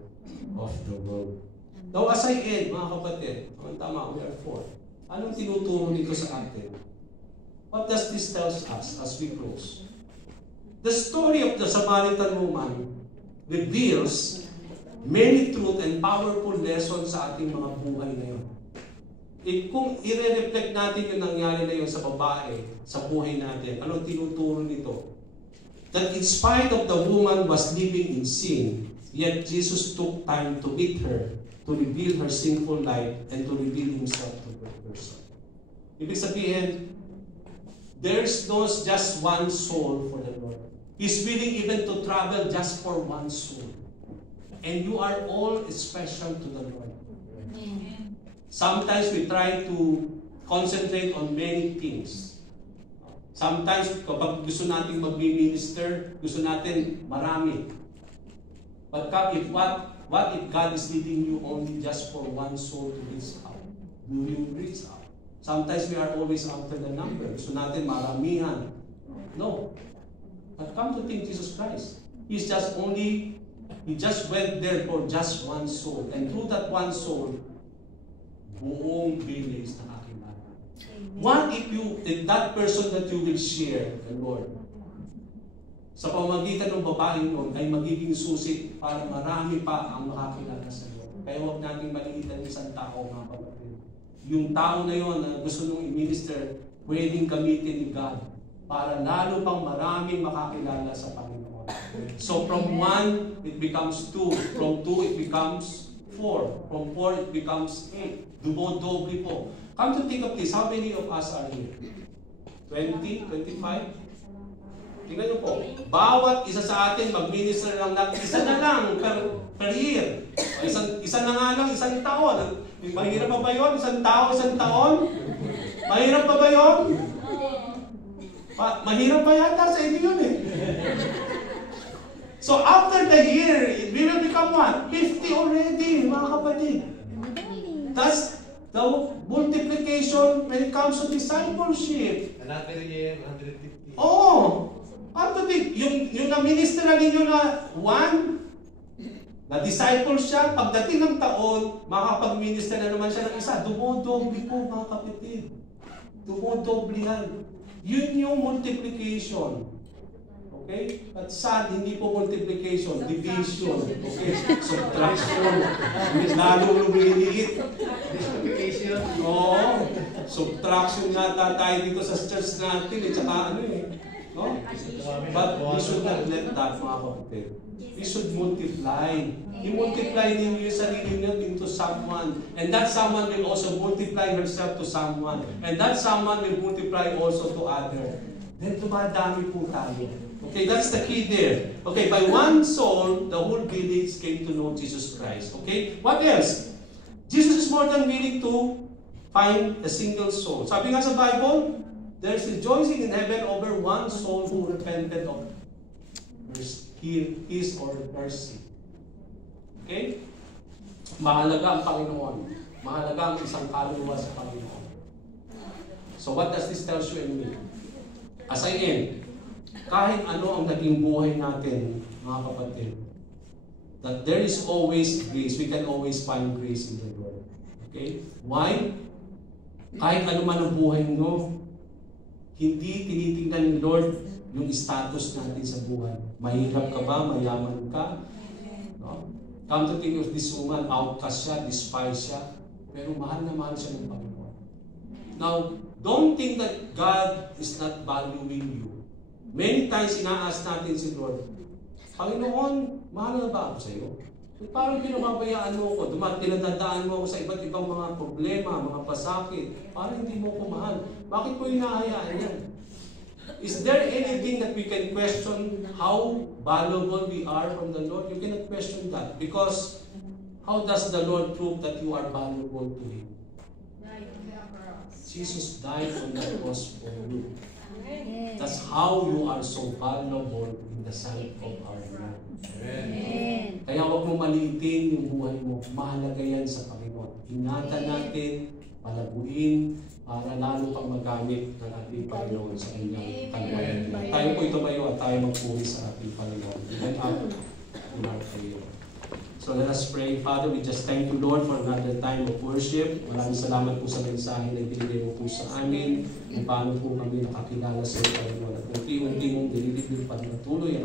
of the world. Now, as I end, mga kapatid, tama, we are four. Anong tinuturo nito sa atin? What does this tell us as we close? The story of the Samaritan woman reveals many truth and powerful lessons sa ating mga buhay ngayon. Kung i-reflect natin yung nangyari na yun sa babae, sa buhay natin, anong tinuturo nito? That in spite of the woman was living in sin, yet Jesus took time to meet her, to reveal her sinful life, and to reveal Himself to her person. Ibig sabihin, there's no just one soul for the Lord. He's willing even to travel just for one soul. And you are all special to the Lord. Amen. Sometimes we try to concentrate on many things. Sometimes, kapag gusto natin mag-minister, gusto natin marami. But what if God is leading you only just for one soul to reach out? Do you reach out? Sometimes we are always after the number. Gusto natin maramihan. No. But come to think Jesus Christ. He just went there for just one soul. And through that one soul, buong village na kakilala. What if that person that you will share, the Lord, sa pamamagitan ng babaeng nun, ay magiging susi para marami pa ang makakilala sa iyo. Kaya huwag natin maliitan isang tao, mga kapatid. Yung tao na yon na gusto nung i-minister, pwedeng gamitin ni God para lalo pang maraming makakilala sa Panginoon. So from 1, it becomes 2. From 2, it becomes 4. From 4, it becomes 8. Dumo-doble po. Come to think of this, how many of us are here? 20? 25? Tingnan nyo po, bawat isa sa atin mag-minister lang natin, isa na lang per year. Isa na nga lang, isang taon. Mahirap pa ba yun? Isang taon? Mahirap pa ba yun? Mahirap pa yata sa inyo yun eh. So after the year, we will become what? 50 already, mga kapatid. That's the multiplication when it comes to discipleship. Another year, 150. Oh! Yung na-minister na ninyo na one, na-disciple siya, pagdating ng taon, makapag-minister na naman siya ng isa. Dumodoble po, mga kapatid. Dumodoble yan. Yun yung multiplication. Okay? At sad, hindi po multiplication, division. Okay? Subtraction. Lalo lumiliit. Multiplication. Oo. Subtraction yata tayo dito sa church natin. Tsaka ano eh. No? But we should not let that, mga kapatid. We should multiply. I-multiply niyo yung sarili niyo into someone. And that someone will also multiply herself to someone. And that someone will multiply also to other. Then dumadami po tayo. Okay, that's the key there. Okay, by one soul, the whole village came to know Jesus Christ. Okay, what else? Jesus is more than willing to find a single soul. Sabi nga sa Bible, there's rejoicing in heaven over one soul who repented of his or her sin. Okay? Mahalaga ang Panginoon. Mahalaga ang isang kaluluwa sa Panginoon. So what does this tell you and me? As I end, kahit ano ang naging buhay natin, mga kapatid, that there is always grace. We can always find grace in the Lord. Okay? Why? Kahit ano man ang buhay mo, hindi tinitingnan ni Lord yung status natin sa buhay. Mahirap ka ba? Mayaman ka? No? Come to think of this woman, outcast siya, despised siya, pero mahal na mahal siya ng Panginoon. Now, don't think that God is not valuing you. Many times, ina-ask natin si Lord, Panginoon, mahal na ba ako sa iyo? Parang pinababayaan mo ko, tinadadaan mo ako sa iba't ibang mga problema, mga pasakit. Parang hindi mo ko mahal. Bakit mo hinahayaan yan? Is there anything that we can question how valuable we are from the Lord? You cannot question that. Because how does the Lord prove that you are valuable to Him? Jesus died on the cross for you. That's how you are so valuable in the sight of our Lord. Amen. Kaya huwag mo maliitin yung buhay mo. Mahalaga yan sa Panginoon. Ingatan natin, palaguin, para lalo pang magamit ng ating Panginoon sa kanyang kalooban. Tayo po tumayo at tayo magpuri sa ating Panginoon. Even up in our prayer. So let us pray. Father, we just thank you, Lord, for another time of worship. Maraming salamat po sa mensahe na ibinigay mo po sa amin, kung paano po kami nakakilala sa iyo, Panginoon. At unti-unti mong dinilibig patuloy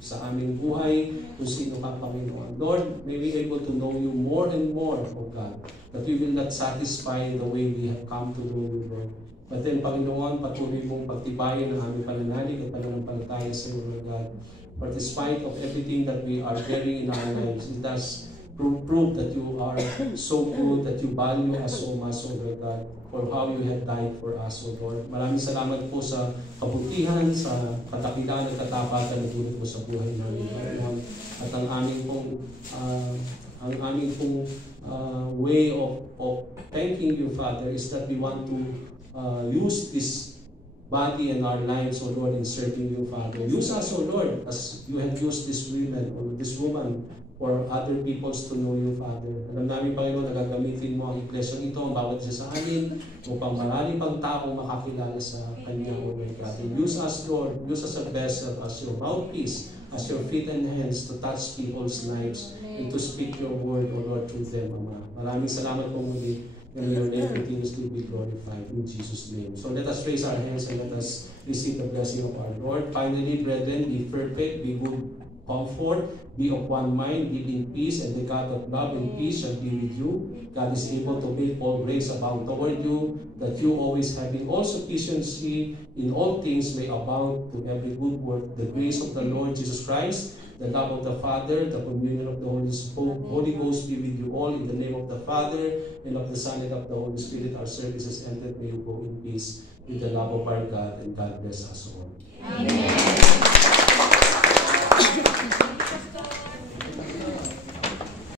sa aming buhay, kung sino ka, Panginoon. Lord, may we able to know you more and more, O God, that we will not satisfy the way we have come to know you, Lord. But then, Panginoon, patuloy mong pagtibayan ng aming pananalig at pananampalataya sa iyo, Lord God. For despite of everything that we are bearing in our lives, it does prove that you are so good, that you value us so much, O Lord God, for how you have died for us, O Lord. Maraming salamat po sa kabutihan, sa katakilan at katapatan na dulot mo sa buhay namin, Panginoon. At ang aming pong way of thanking you, Father, is that we want to use this body and our lives, O Lord, in serving you, Father. Use us, O Lord, as you have used this woman or this woman for other peoples to know you, Father. Alam namin, Panginoon, nagagamitin mo ang iglesia ito, ang bawat isa sa amin, upang marami pang tao makakilala sa Kanya, O Lord God. Use us, Lord, use us as a vessel, as your mouthpiece, as your feet and hands to touch people's lives and to speak your word, O Lord, through them, Ama. Maraming salamat po muli. And your name continues to be glorified in Jesus' name. So let us raise our hands and let us receive the blessing of our Lord. Finally, brethren, be perfect, be good comfort, be of one mind, live in peace, and the God of love and peace shall be with you. God is able to make all grace abound toward you, that you always having all sufficiency in all things may abound to every good work. The grace of the Lord Jesus Christ, the love of the Father, the communion of the Holy Ghost be with you all in the name of the Father, and of the Son, and of the Holy Spirit. Our service is ended. May you go in peace with the love of our God, and God bless us all. Amen.